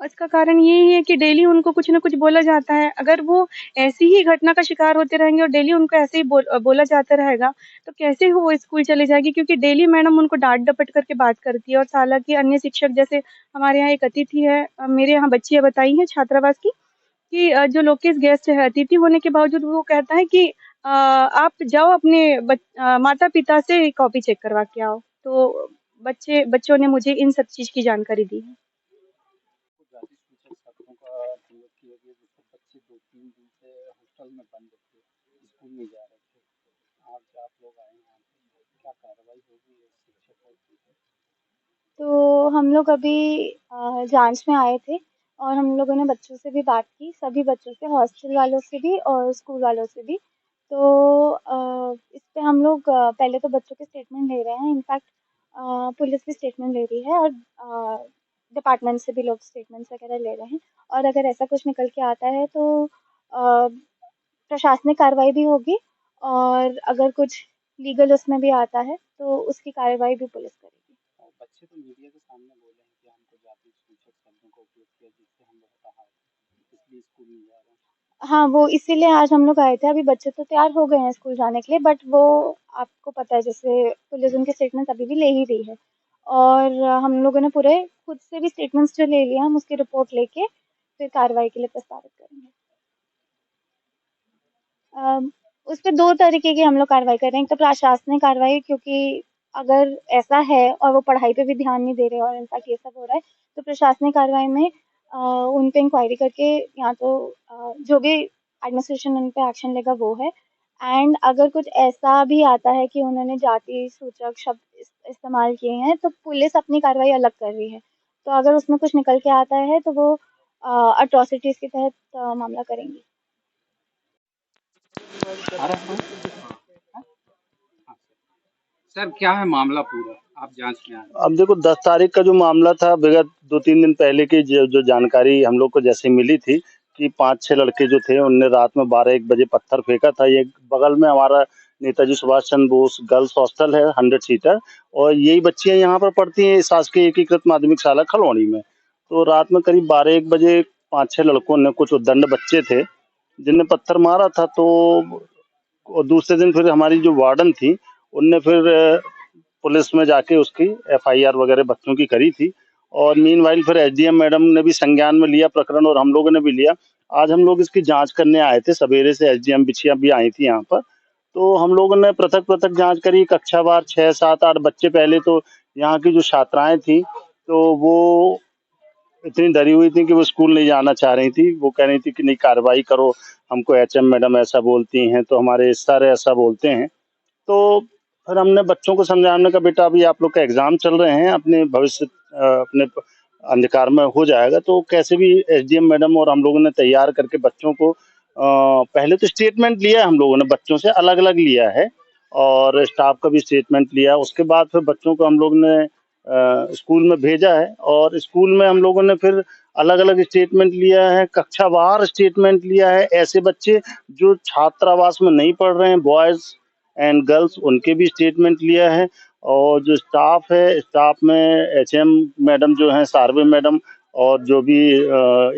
इसका कारण यही है कि डेली उनको कुछ न कुछ बोला जाता है। अगर वो ऐसी ही घटना का शिकार होते रहेंगे और डेली उनको ऐसे ही बोला जाता रहेगा, तो कैसे वो स्कूल चले जाएगी, क्योंकि डेली मैडम उनको डाँट-डपट करके बात करती है। और शाला की अन्य शिक्षक, जैसे हमारे यहाँ एक अतिथि है, मेरे यहाँ बच्चियाँ बताई हैं छात्रावास की, कि जो लोकेश गेस्ट है, अतिथि होने के बावजूद वो कहता है कि आप जाओ अपने माता-पिता से कॉपी चेक करवा के आओ। तो बच्चों ने मुझे इन सब चीज़ की जानकारी दी है। जाति सूचक शब्दों का प्रयोग किया गया, जिससे बच्चे 2-3 दिन से हॉस्टल में बंद थे, स्कूल नहीं जा रहे थे। आज आप लोग आए यहाँ पे, क्या कार्रवाई होगी शिक्षकों की? तो हम लोग अभी जांच में आए थे और हम लोगों ने बच्चों से भी बात की, सभी बच्चों से, हॉस्टल वालों से भी और स्कूल वालों से भी। तो इस पे हम लोग पहले तो बच्चों के स्टेटमेंट ले रहे हैं, इनफैक्ट पुलिस भी स्टेटमेंट ले रही है और डिपार्टमेंट से भी लोग स्टेटमेंट्स वगैरह ले रहे हैं। और अगर ऐसा कुछ निकल के आता है तो प्रशासनिक कार्रवाई भी होगी और अगर कुछ लीगल उसमें भी आता है तो उसकी कार्रवाई भी पुलिस करेगी। बच्चे तो मीडिया के सामने बोले हैं कि हमको जाति सूचक शब्दों का उपयोग किया, जिससे हम लोग कहा इसलिए स्कूल नहीं जा रहे हैं। हाँ, वो इसीलिए आज हम लोग आए थे। अभी बच्चे तो तैयार हो गए हैं स्कूल जाने के लिए, बट वो आपको पता है जैसे पुलिस उनके स्टेटमेंट अभी भी ले ही रही है और हम लोगों ने पूरे खुद से भी स्टेटमेंट्स जो ले लिए, हम उसकी रिपोर्ट लेके फिर कार्रवाई के लिए प्रस्तावित करेंगे। उस पे 2 तरीके की हम लोग कार्रवाई कर रहे हैं। एक तो प्रशासनिक कार्रवाई, क्योंकि अगर ऐसा है और वो पढ़ाई पे भी ध्यान नहीं दे रहे और इनफैक्ट ये सब हो रहा है, तो प्रशासनिक कार्रवाई में उन पे इंक्वायरी करके या तो जो भी एडमिनिस्ट्रेशन उन पे एक्शन लेगा वो है। एंड अगर कुछ ऐसा भी आता है कि उन्होंने जाति सूचक शब्द इस्तेमाल किए हैं, तो पुलिस अपनी कार्रवाई अलग कर रही है। तो अगर उसमें कुछ निकल के आता है तो वो अट्रॉसिटीज़ के तहत मामला करेंगी। सर, क्या है मामला पूरा? आप जांच में आए। अब देखो 10 तारीख का जो मामला था, विगत 2-3 दिन पहले की जो जानकारी हम लोग को जैसे मिली थी कि 5-6 लड़के जो थे उनने रात में 12-1 बजे पत्थर फेंका था। ये बगल में हमारा नेताजी सुभाष चंद्र बोस गर्ल्स हॉस्टल है 100 सीटर, और यही बच्चियां यहाँ पर पढ़ती हैं शासकीय एकीकृत माध्यमिक शाला खलौनी में। तो रात में करीब 12-1 बजे 5-6 लड़कों ने, कुछ उद्दंड बच्चे थे जिनने पत्थर मारा था। तो और दूसरे दिन फिर हमारी जो वार्डन थी उनने फिर पुलिस में जाके उसकी FIR वगैरह बच्चों की करी थी और मीनवाइल फिर एसडीएम मैडम ने भी संज्ञान में लिया प्रकरण और हम लोगों ने भी लिया। आज हम लोग इसकी जांच करने आए थे, सवेरे से एसडीएम बिछिया भी आई थी यहाँ पर। तो हम लोगों ने पृथक पृथक जांच करी, कक्षावार 6, 7, 8 बच्चे। पहले तो यहाँ की जो छात्राएं थी तो वो इतनी डरी हुई थी कि वो स्कूल नहीं जाना चाह रही थी। वो कह रही थी कि नहीं कार्रवाई करो, हमको एचएम मैडम ऐसा बोलती हैं, तो हमारे सर ऐसा बोलते हैं। तो फिर हमने बच्चों को समझाने का, बेटा अभी आप लोग का एग्जाम चल रहे हैं, अपने भविष्य अपने अंधकार में हो जाएगा। तो कैसे भी एसडीएम मैडम और हम लोगों ने तैयार करके बच्चों को पहले तो स्टेटमेंट लिया है, हम लोगों ने बच्चों से अलग अलग लिया है और स्टाफ का भी स्टेटमेंट लिया। उसके बाद फिर बच्चों को हम लोग ने स्कूल में भेजा है और स्कूल में हम लोगों ने फिर अलग अलग स्टेटमेंट लिया है, कक्षावार स्टेटमेंट लिया है। ऐसे बच्चे जो छात्रावास में नहीं पढ़ रहे हैं, बॉयज एंड गर्ल्स, उनके भी स्टेटमेंट लिया है। और जो स्टाफ है, स्टाफ में एचएम मैडम जो हैं, सार्वे मैडम, और जो भी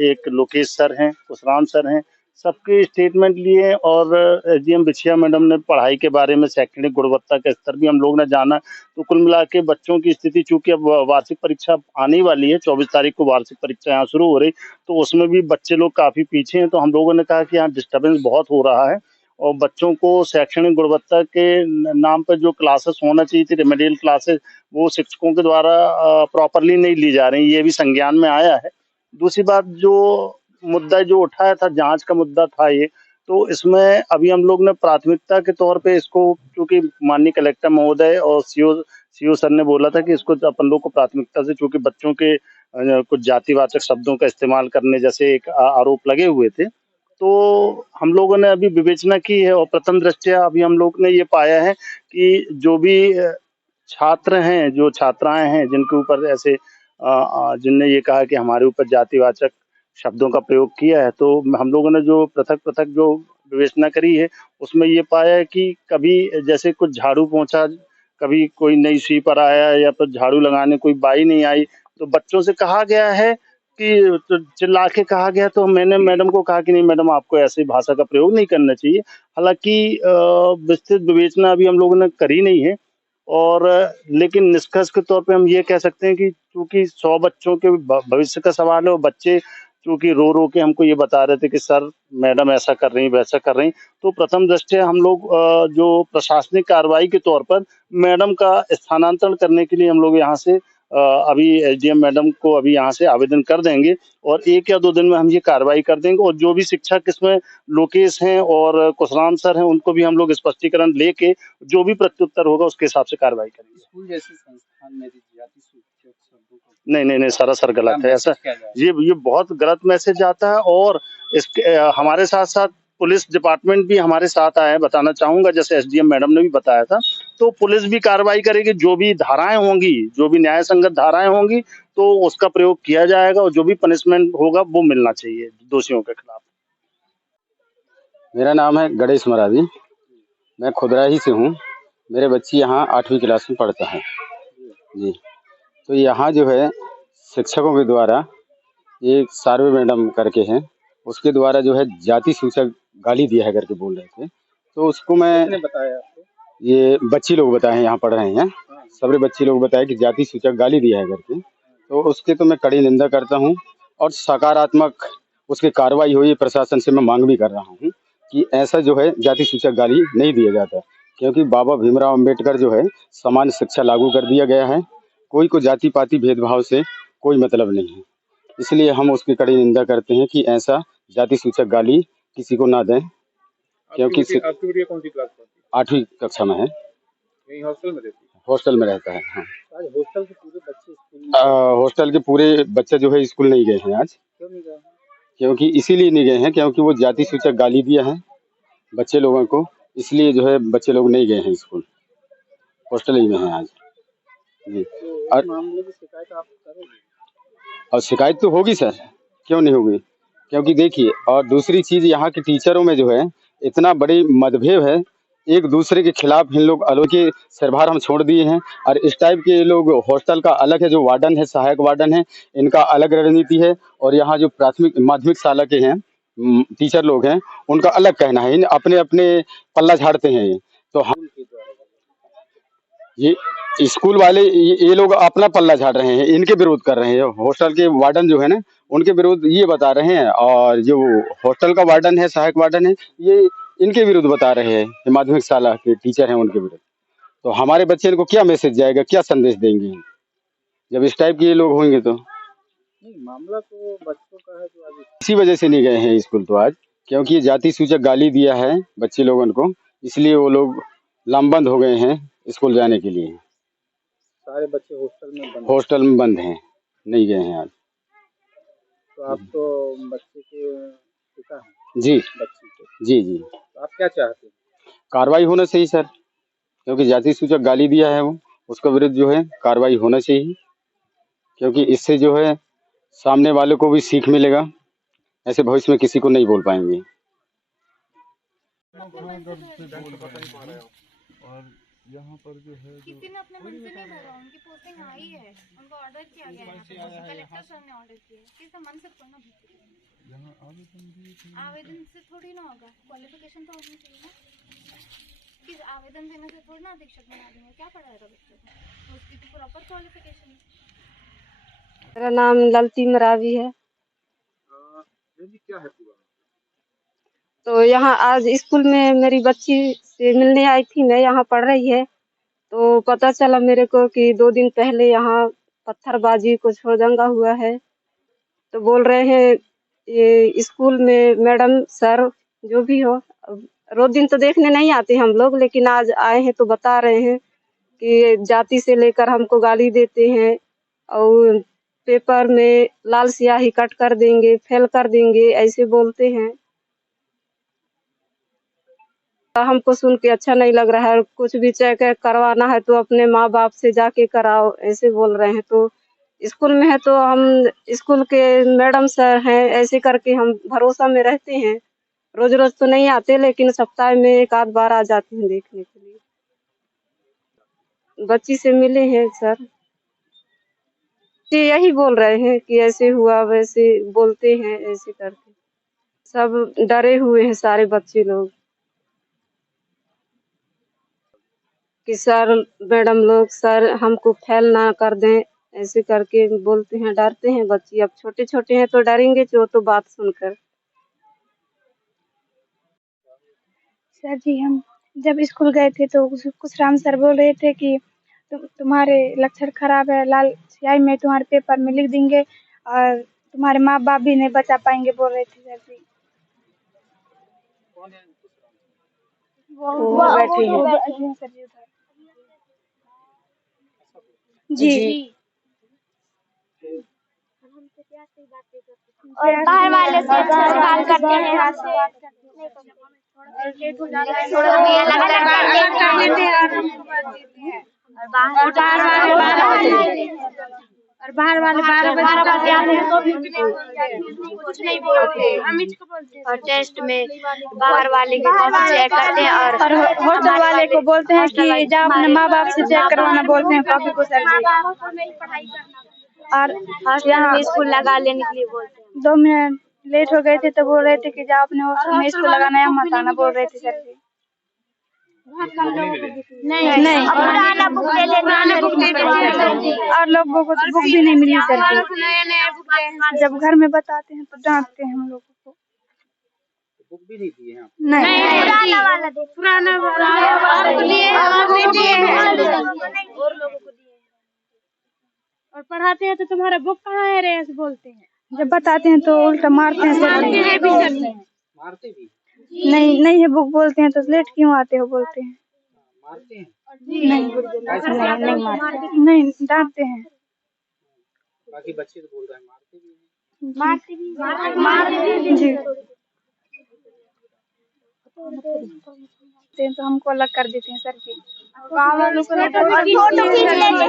एक लोकेश सर हैं, कुशराम सर हैं, सबके स्टेटमेंट लिए। और एसडीएम बिछिया मैडम ने पढ़ाई के बारे में, शैक्षणिक गुणवत्ता का स्तर भी हम लोग ने जाना। तो कुल मिला के बच्चों की स्थिति, चूंकि अब वार्षिक परीक्षा आने वाली है, 24 तारीख को वार्षिक परीक्षा यहाँ शुरू हो रही, तो उसमें भी बच्चे लोग काफी पीछे हैं। तो हम लोगों ने कहा कि यहाँ डिस्टर्बेंस बहुत हो रहा है और बच्चों को शैक्षणिक गुणवत्ता के नाम पर जो क्लासेस होना चाहिए थी, रेमेडियल क्लासेस, वो शिक्षकों के द्वारा प्रॉपरली नहीं ली जा रही। ये भी संज्ञान में आया है। दूसरी बात, जो मुद्दा जो उठाया था, जांच का मुद्दा था ये, तो इसमें अभी हम लोग ने प्राथमिकता के तौर पे इसको, क्योंकि माननीय कलेक्टर महोदय और सीओ सर ने बोला था कि इसको अपन लोग को प्राथमिकता से, चूंकि बच्चों के कुछ जातिवाचक शब्दों का इस्तेमाल करने जैसे एक आरोप लगे हुए थे, तो हम लोगों ने अभी विवेचना की है। और प्रथम दृष्टया अभी हम लोग ने ये पाया है कि जो भी छात्र हैं, जो छात्राएं हैं, जिनके ऊपर ऐसे जिनने ये कहा कि हमारे ऊपर जातिवाचक शब्दों का प्रयोग किया है, तो हम लोगों ने जो पृथक पृथक जो विवेचना करी है, उसमें ये पाया है कि कभी जैसे कुछ झाड़ू पोंछा, कभी कोई नई स्वीपर आया या फिर झाड़ू लगाने कोई बाई नहीं आई, तो बच्चों से कहा गया है कि चिल्ला के कहा गया। तो मैंने मैडम को कहा कि नहीं मैडम, आपको ऐसी भाषा का प्रयोग नहीं करना चाहिए। हालांकि विस्तृत विवेचना अभी हम लोगों ने करी नहीं है, और लेकिन निष्कर्ष के तौर पे हम ये कह सकते हैं कि चूंकि 100 बच्चों के भविष्य का सवाल है और बच्चे चूंकि रो रो के हमको ये बता रहे थे कि सर मैडम ऐसा कर रही, वैसा कर रही, तो प्रथम दृष्टया हम लोग जो प्रशासनिक कार्रवाई के तौर पर मैडम का स्थानांतरण करने के लिए हम लोग यहाँ से अभी एसडीएम मैडम को अभी यहाँ से आवेदन कर देंगे और 1 या 2 दिन में हम ये कार्रवाई कर देंगे। और जो भी शिक्षक इसमें लोकेश हैं और कुशराम सर हैं, उनको भी हम लोग स्पष्टीकरण लेके जो भी प्रत्युत्तर होगा उसके हिसाब से कार्रवाई करेंगे। स्कूल जैसे संस्थान में जाति सूचक शब्दों को नहीं, सरासर गलत है ऐसा। ये बहुत गलत मैसेज आता है। और इसके हमारे साथ साथ पुलिस डिपार्टमेंट भी हमारे साथ आए हैं, बताना चाहूंगा, जैसे एसडीएम मैडम ने भी बताया था। तो पुलिस भी कार्रवाई करेगी, जो भी धाराएं होंगी, जो भी न्याय संगत धाराएं होंगी, तो उसका प्रयोग किया जाएगा और जो भी पनिशमेंट होगा वो मिलना चाहिए दोषियों के खिलाफ। मेरा नाम है गणेश मरावी, मैं खुदराही से हूँ। मेरे बच्ची यहाँ 8वीं क्लास में पढ़ता है जी। तो यहाँ जो है शिक्षकों के द्वारा एक सार्वे मैडम करके हैं, उसके द्वारा जो है जाति सूचक गाली दिया है करके बोल रहे थे। तो उसको मैं बताया आपको? ये बच्ची लोग बताए हैं, यहाँ पढ़ रहे हैं, सबरे बच्ची लोग बताए कि जाति सूचक गाली दिया है करके। तो उसके तो मैं कड़ी निंदा करता हूँ और सकारात्मक उसकी कार्रवाई हुई। प्रशासन से मैं मांग भी कर रहा हूँ कि ऐसा जो है जाति सूचक गाली नहीं दिया जाता, क्योंकि बाबा भीमराव अंबेडकर जो है समान शिक्षा लागू कर दिया गया है। कोई को जाति पाति भेदभाव से कोई मतलब नहीं है, इसलिए हम उसकी कड़ी निंदा करते हैं कि ऐसा जाति सूचक गाली किसी को ना दें। क्योंकि आपकी बेटी कौन सी क्लास पढ़ती है? 8वीं कक्षा में है। यहीं हॉस्टल में रहती है? हॉस्टल में रहता है। हाँ, आज हॉस्टल के पूरे बच्चे स्कूल हॉस्टल के पूरे बच्चे जो है स्कूल नहीं गए हैं आज। क्यों नहीं गए? क्योंकि इसीलिए नहीं गए हैं क्योंकि वो जाति सूचक गाली दिया है बच्चे लोगों को, इसलिए जो है बच्चे लोग नहीं गए हैं स्कूल, हॉस्टल ही में हैं आज जी। और मामले की शिकायत आप करोगे? और शिकायत तो होगी सर, क्यों नहीं होगी, क्योंकि देखिए, और दूसरी चीज़ यहाँ के टीचरों में जो है इतना बड़ी मतभेद है, एक दूसरे के खिलाफ इन लोग अलग के सरभार हम छोड़ दिए हैं। और इस टाइप के लोग हॉस्टल का अलग है, जो वार्डन है, सहायक वार्डन है, इनका अलग रणनीति है। और यहाँ जो प्राथमिक माध्यमिक शाला के हैं टीचर लोग हैं, उनका अलग कहना है, इन अपने अपने पल्ला झाड़ते हैं। तो हम स्कूल वाले ये लोग अपना पल्ला झाड़ रहे हैं, इनके विरोध कर रहे हैं। हॉस्टल के वार्डन जो है ना, उनके विरोध ये बता रहे हैं, और जो हॉस्टल का वार्डन है, सहायक वार्डन है, ये इनके विरुद्ध बता रहे हैं। ये माध्यमिक शाला के टीचर हैं, उनके विरुद्ध। तो हमारे बच्चे को क्या मैसेज जाएगा, क्या संदेश देंगे जब इस टाइप के ये लोग होंगे? तो नहीं, मामला तो बच्चों का है जो आज इसी वजह से नहीं गए हैं स्कूल तो आज, क्योंकि ये जाति सूचक गाली दिया है बच्चे लोगों को, इसलिए वो लोग लामबंद हो गए हैं स्कूल जाने के लिए। सारे बच्चे हॉस्टल में बंद हैं, नहीं गए हैं आज। तो आप तो बच्चे के पिता हैं? जी बच्ची के। जी जी। तो आप क्या चाहते हैं? कार्रवाई होना चाहिए सर, क्योंकि जाति सूचक गाली दिया है वो, उसके विरुद्ध जो है कार्रवाई होना चाहिए, क्योंकि इससे जो है सामने वाले को भी सीख मिलेगा। ऐसे भविष्य में किसी को नहीं बोल पाएंगे। और यहाँ पर जो है किसी ने अपने मन से नहीं भरा, उनकी पोस्टिंग आई है, उनको ऑर्डर किया गया है, कलेक्टर सर ने ऑर्डर किया है, किसी मन से थोड़ा ना भरा। यहाँ आवेदन से थोड़ी ना होगा, क्वालिफिकेशन तो होनी चाहिए ना। किस आवेदन देने से थोड़ी ना अधीक्षक बना देंगे, क्या पढ़ाएगा बच्चे को, उसकी तो प्रॉपर क्वालिफिकेशन है। मेरा नाम ललती मरावी है। क्या है पूरा? तो यहाँ आज स्कूल में मेरी बच्ची से मिलने आई थी, मैं यहाँ पढ़ रही है, तो पता चला मेरे को कि 2 दिन पहले यहाँ पत्थरबाजी कुछ हो दंगा हुआ है। तो बोल रहे हैं ये स्कूल में मैडम सर जो भी हो, रोज दिन तो देखने नहीं आते हम लोग, लेकिन आज आए हैं तो बता रहे हैं कि जाति से लेकर हमको गाली देते हैं और पेपर में लाल स्याही कट कर देंगे, फेल कर देंगे, ऐसे बोलते हैं। हमको सुन के अच्छा नहीं लग रहा है। कुछ भी चेक करवाना है तो अपने माँ बाप से जाके कराओ, ऐसे बोल रहे हैं। तो स्कूल में है तो हम स्कूल के मैडम सर हैं, ऐसे करके हम भरोसा में रहते हैं। रोज रोज तो नहीं आते, लेकिन सप्ताह में 1 आध बार आ जाते हैं देखने के लिए। बच्ची से मिले हैं सर, यही बोल रहे हैं कि ऐसे हुआ, वैसे बोलते हैं, ऐसे करके सब डरे हुए हैं सारे बच्चे लोग कि सर मैडम लोग सर हमको फेल ना कर दें, ऐसे करके बोलते हैं, डरते हैं बच्चे। अब छोटे छोटे हैं तो डरेंगे जो, तो बात सुनकर। सर जी, हम जब स्कूल गए थे तो कुछ राम सर बोल रहे थे कि तुम्हारे लक्षण खराब है, लाल स्याही में तुम्हारे पेपर में लिख देंगे और तुम्हारे माँ बाप भी नहीं बचा पाएंगे, बोल रहे थे सर जी। वो बैठे हैं सर जी उधर। जी। और बाहर वाले से सवाल करते हैं, और बाहर वाले 12 बजे आते हैं तो भी कुछ नहीं बोलते, हम इसको बोलते हैं। और टेस्ट में बाहर वाले की कॉपी चेक करते हैं और होटल वाले को बोलते हैं कि जाओ अपने माँ बाप से चेक करवाना, बोलते हैं कॉपी को सर जी। और हॉस्टल में स्कूल लगा लेने के लिए बोलते हैं। 2 मिनट लेट हो गए थे तो बोल रहे थे कि जाओ अपने हॉस्टल में स्कूल लगाना है, मत आना, बोल रहे थे सर जी। नहीं पुराना बुक ले लेना, और लोगों को तो बुक भी नहीं मिली सर जी। जब घर में बताते हैं तो डांटते हैं हम लोगों को। बुक भी नहीं दिए हैं? नहीं, पुराना वाला दे, पुराना वाला और पढ़ाते हैं तो तुम्हारा बुक कहाँ है रे, ऐसे बोलते हैं। जब बताते हैं तो उल्टा मारते हैं सर जी। मारते भी? नहीं है बुक, बोलते हैं तो लेट क्यों आते हो, बोलते हैं। मारते हैं? नहीं डांटते हैं। बाकी बच्चे तो बोल रहे हैं मारते भी जी। तो हमको अलग कर देते हैं सर जी। गाँव वालों को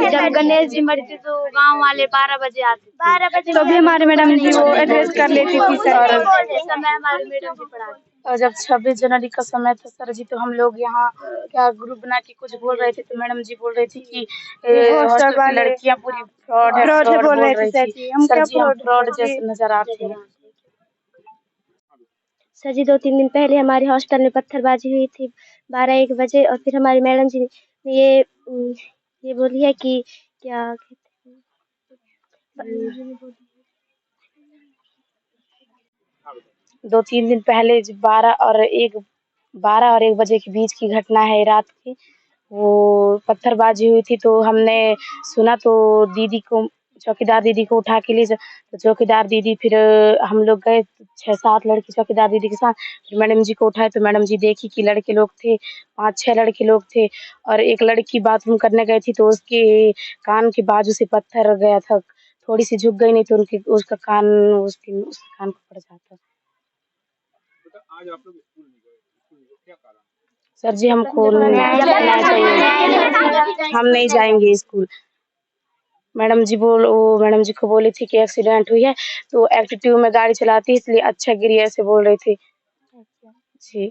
जब गणेश जी मरते तो गाँव वाले 12 बजे आते, 12 बजे तो भी हमारे मैडम जी वो एड्रेस कर लेती थी सर। समय हमारे मैडम जी पढ़ाते। और जब 26 जनवरी का समय था सर जी, तो हम लोग यहाँ क्या ग्रुप बना के कुछ बोल रहे थे, तो मैडम जी बोल रही थी कि हॉस्टल की लड़कियाँ पूरी फ्रॉड है, बोल रहे थे सर जी। हम फ्रॉड जैसे नजर आते हैं। सर जी 2-3 दिन पहले हमारे हॉस्टल में पत्थरबाजी हुई थी 12-1 बजे, और फिर हमारी मैडम जी ने ये ये बोलिए कि क्या कहते दो तीन दिन पहले जो 12 और 1 बजे के बीच की घटना है रात की। वो पत्थरबाजी हुई थी तो हमने सुना तो दीदी को, चौकीदार दीदी को उठा के ले तो चौकीदार दीदी फिर हम लोग गए 6-7 लड़के चौकीदार दीदी के साथ। फिर मैडम जी को उठाए तो मैडम जी देखी कि लड़के लोग थे, 5-6 लड़के लोग थे और एक लड़की बाथरूम करने गई थी तो उसके कान के बाजू से पत्थर गया था। थोड़ी सी झुक गई नहीं तो उसके कान को पड़ जाता। आज आप लोग स्कूल नहीं गए, क्या कारण? सर जी हमको नहीं चाहिए, हम नहीं जाएंगे स्कूल। मैडम जी को बोली थी कि एक्सीडेंट हुई है तो एटीट्यूड में गाड़ी चलाती है इसलिए अच्छा गिरी ऐसे बोल रही थी जी।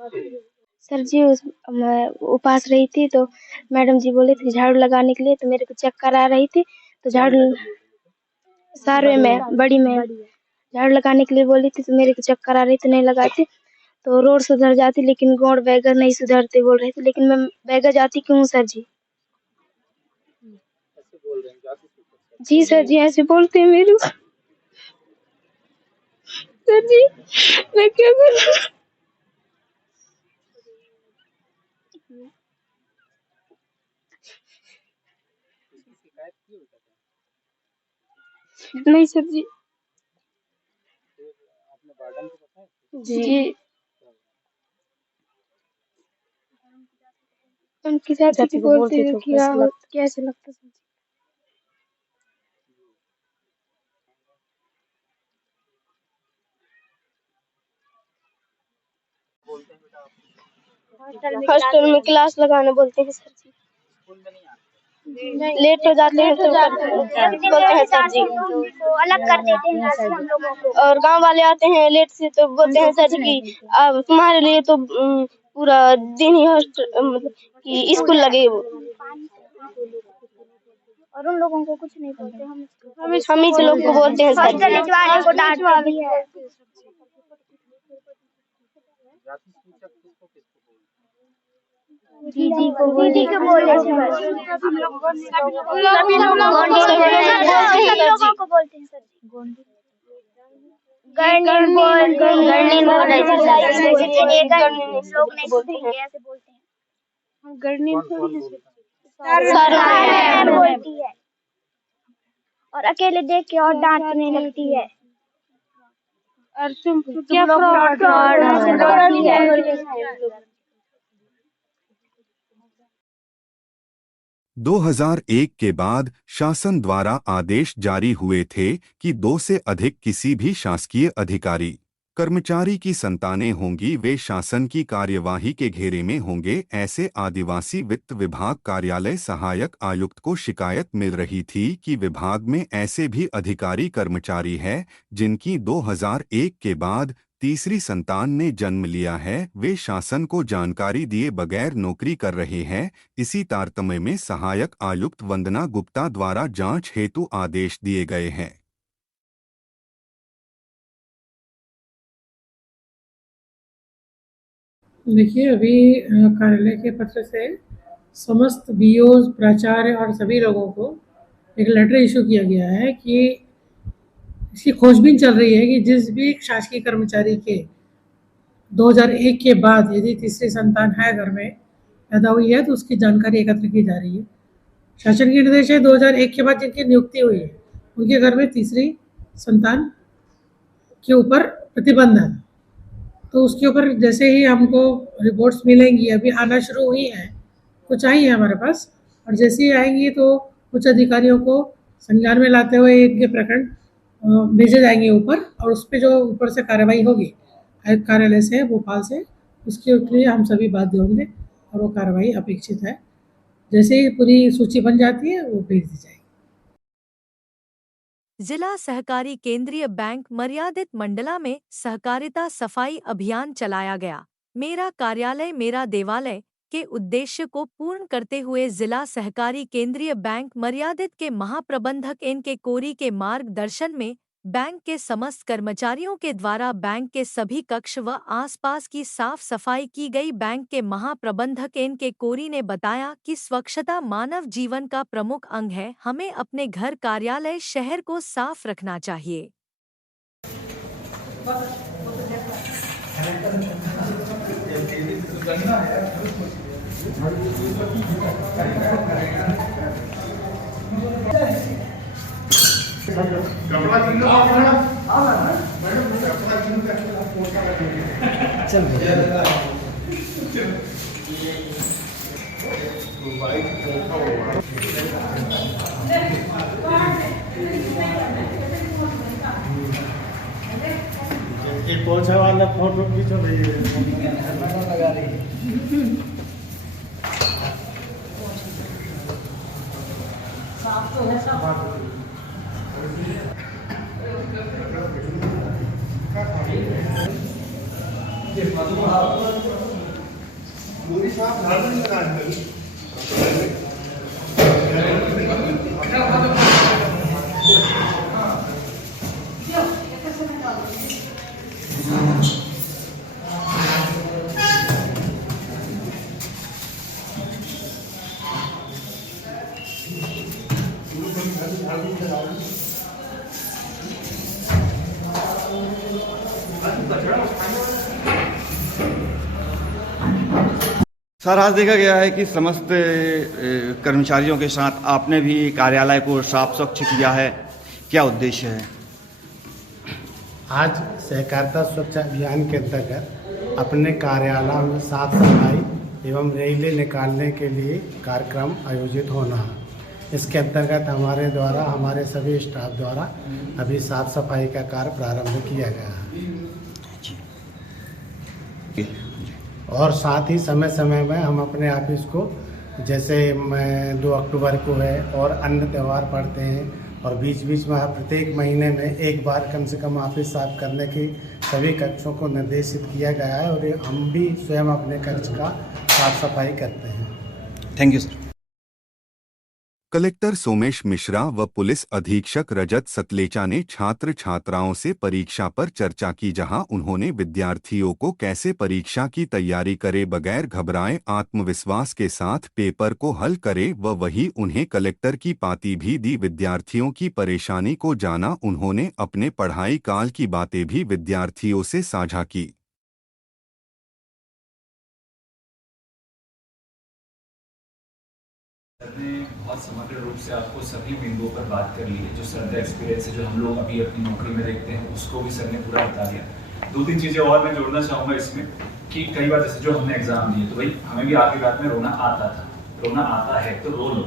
सर जी मैं वो पास रही थी तो मैडम जी बोले थे झाड़ू लगाने के लिए, तो मेरे को चक्कर आ रही थी तो बड़ी में झाड़ू लगाने के लिए बोली थी तो मेरे को चक्कर आ रही थी, नहीं लगाई थी तो रोड सुधर जाती, लेकिन गौड़ बैगर नहीं सुधरते बोल रहे थे, लेकिन मैं बैगर जाती क्यों सर जी? जी सर जी ऐसे बोलते हैं मेरे को। सर जी मैं क्या करूं? नहीं सर जी। जी उनकी चाची को बोलते थे कैसे लगता सर जी। हॉस्टल में क्लास लगाने बोलते हैं सर जी। लेट हो जाते हैं तो बोलते हैं सर जी, अलग कर देते हैं सर हम लोगों को। और गांव वाले आते हैं लेट से तो बोलते हैं सर जी कि अब तुम्हारे लिए तो पूरा दिन ही हॉस्टल कि स्कूल लगे वो, और उन लोगों को कुछ नहीं बोलते, हम ही लोग को बोलते हैं सर जी। दीदी को बोले हम लोग को बोलते हैं सर जी। गर्निन बोलते हैं। हम गर्निन थोड़ी सर बोलती है और अकेले देख के और डांटने लगती है। और तुम क्या फ्रॉड है। 2001 के बाद शासन द्वारा आदेश जारी हुए थे कि 2 से अधिक किसी भी शासकीय अधिकारी कर्मचारी की संतानें होंगी वे शासन की कार्यवाही के घेरे में होंगे। ऐसे आदिवासी वित्त विभाग कार्यालय सहायक आयुक्त को शिकायत मिल रही थी कि विभाग में ऐसे भी अधिकारी कर्मचारी हैं जिनकी 2001 के बाद तीसरी संतान ने जन्म लिया है, वे शासन को जानकारी दिए बगैर नौकरी कर रहे हैं। इसी तारतम्य में सहायक आयुक्त वंदना गुप्ता द्वारा जांच हेतु आदेश दिए गए हैं। देखिए अभी कार्यालय के पत्र से समस्त बीओ प्राचार्य और सभी लोगों को एक लेटर इशू किया गया है कि इसकी खोजबीन चल रही है कि जिस भी शासकीय कर्मचारी के 2001 के बाद यदि तीसरी संतान है घर में पैदा हुई है तो उसकी जानकारी एकत्र की जा रही है। शासन के निर्देश है 2001 के बाद जिनकी नियुक्ति हुई है उनके घर में तीसरी संतान के ऊपर प्रतिबंध है, तो उसके ऊपर जैसे ही हमको रिपोर्ट्स मिलेंगी, अभी आना शुरू हुई हैं, कुछ आई हैं हमारे पास, और जैसे ही आएंगी तो कुछ अधिकारियों को संज्ञान में लाते हुए इनके प्रकरण भेजे जाएंगे ऊपर, और उस पर जो ऊपर से कार्रवाई होगी आयुक्त कार्यालय से भोपाल से, उसके लिए हम सभी बाध्य होंगे और वो कार्रवाई अपेक्षित है। जैसे ही पूरी सूची बन जाती है वो भेज दी जाएगी। जिला सहकारी केंद्रीय बैंक मर्यादित मंडला में सहकारिता सफाई अभियान चलाया गया। मेरा कार्यालय मेरा देवालय के उद्देश्य को पूर्ण करते हुए जिला सहकारी केंद्रीय बैंक मर्यादित के महाप्रबंधक एन के कोरी के मार्गदर्शन में बैंक के समस्त कर्मचारियों के द्वारा बैंक के सभी कक्ष व आसपास की साफ सफाई की गई। बैंक के महाप्रबंधक एन के कोरी ने बताया कि स्वच्छता मानव जीवन का प्रमुख अंग है। हमें अपने घर, कार्यालय, शहर को साफ रखना चाहिए। ये पोछा वाला फोटो खींचो भैया, लगा रही साफ तो है सब। सर, आज देखा गया है कि समस्त कर्मचारियों के साथ आपने भी कार्यालय को साफ स्वच्छ किया है, क्या उद्देश्य है? आज सहकारिता स्वच्छ अभियान के अंतर्गत अपने कार्यालय में साफ सफाई एवं रैली निकालने के लिए कार्यक्रम आयोजित होना है। इसके अंतर्गत हमारे द्वारा, हमारे सभी स्टाफ द्वारा अभी साफ सफाई का कार्य प्रारंभ किया गया है और साथ ही समय समय में हम अपने ऑफिस को, जैसे 2 अक्टूबर को है और अन्य त्यौहार पड़ते हैं और बीच बीच में प्रत्येक महीने में एक बार कम से कम ऑफिस साफ करने की सभी कक्षों को निर्देशित किया गया है और हम भी स्वयं अपने कक्ष का साफ सफाई करते हैं। Thank you sir. Collector Somesh Mishra व पुलिस अधीक्षक रजत सतलेचा ने छात्र छात्राओं से परीक्षा पर चर्चा की, जहां उन्होंने विद्यार्थियों को कैसे परीक्षा की तैयारी करे बगैर घबराए आत्मविश्वास के साथ पेपर को हल करे व वही उन्हें कलेक्टर की पाती भी दी। विद्यार्थियों की परेशानी को जाना, उन्होंने अपने पढ़ाई काल की बातें भी विद्यार्थियों से साझा की। ने बहुत समग्र रूप से आपको सभी बिंदुओं पर बात कर ली है। जो सर का एक्सपीरियंस है, जो हम लोग अभी अपनी नौकरी में देखते हैं, उसको भी सर ने पूरा बता दिया। 2-3 चीज़ें और मैं जोड़ना चाहूँगा इसमें कि कई बार जैसे जो हमने एग्जाम दिए तो भाई हमें भी आगे रात में रोना आता था, रोना आता है तो रो लो।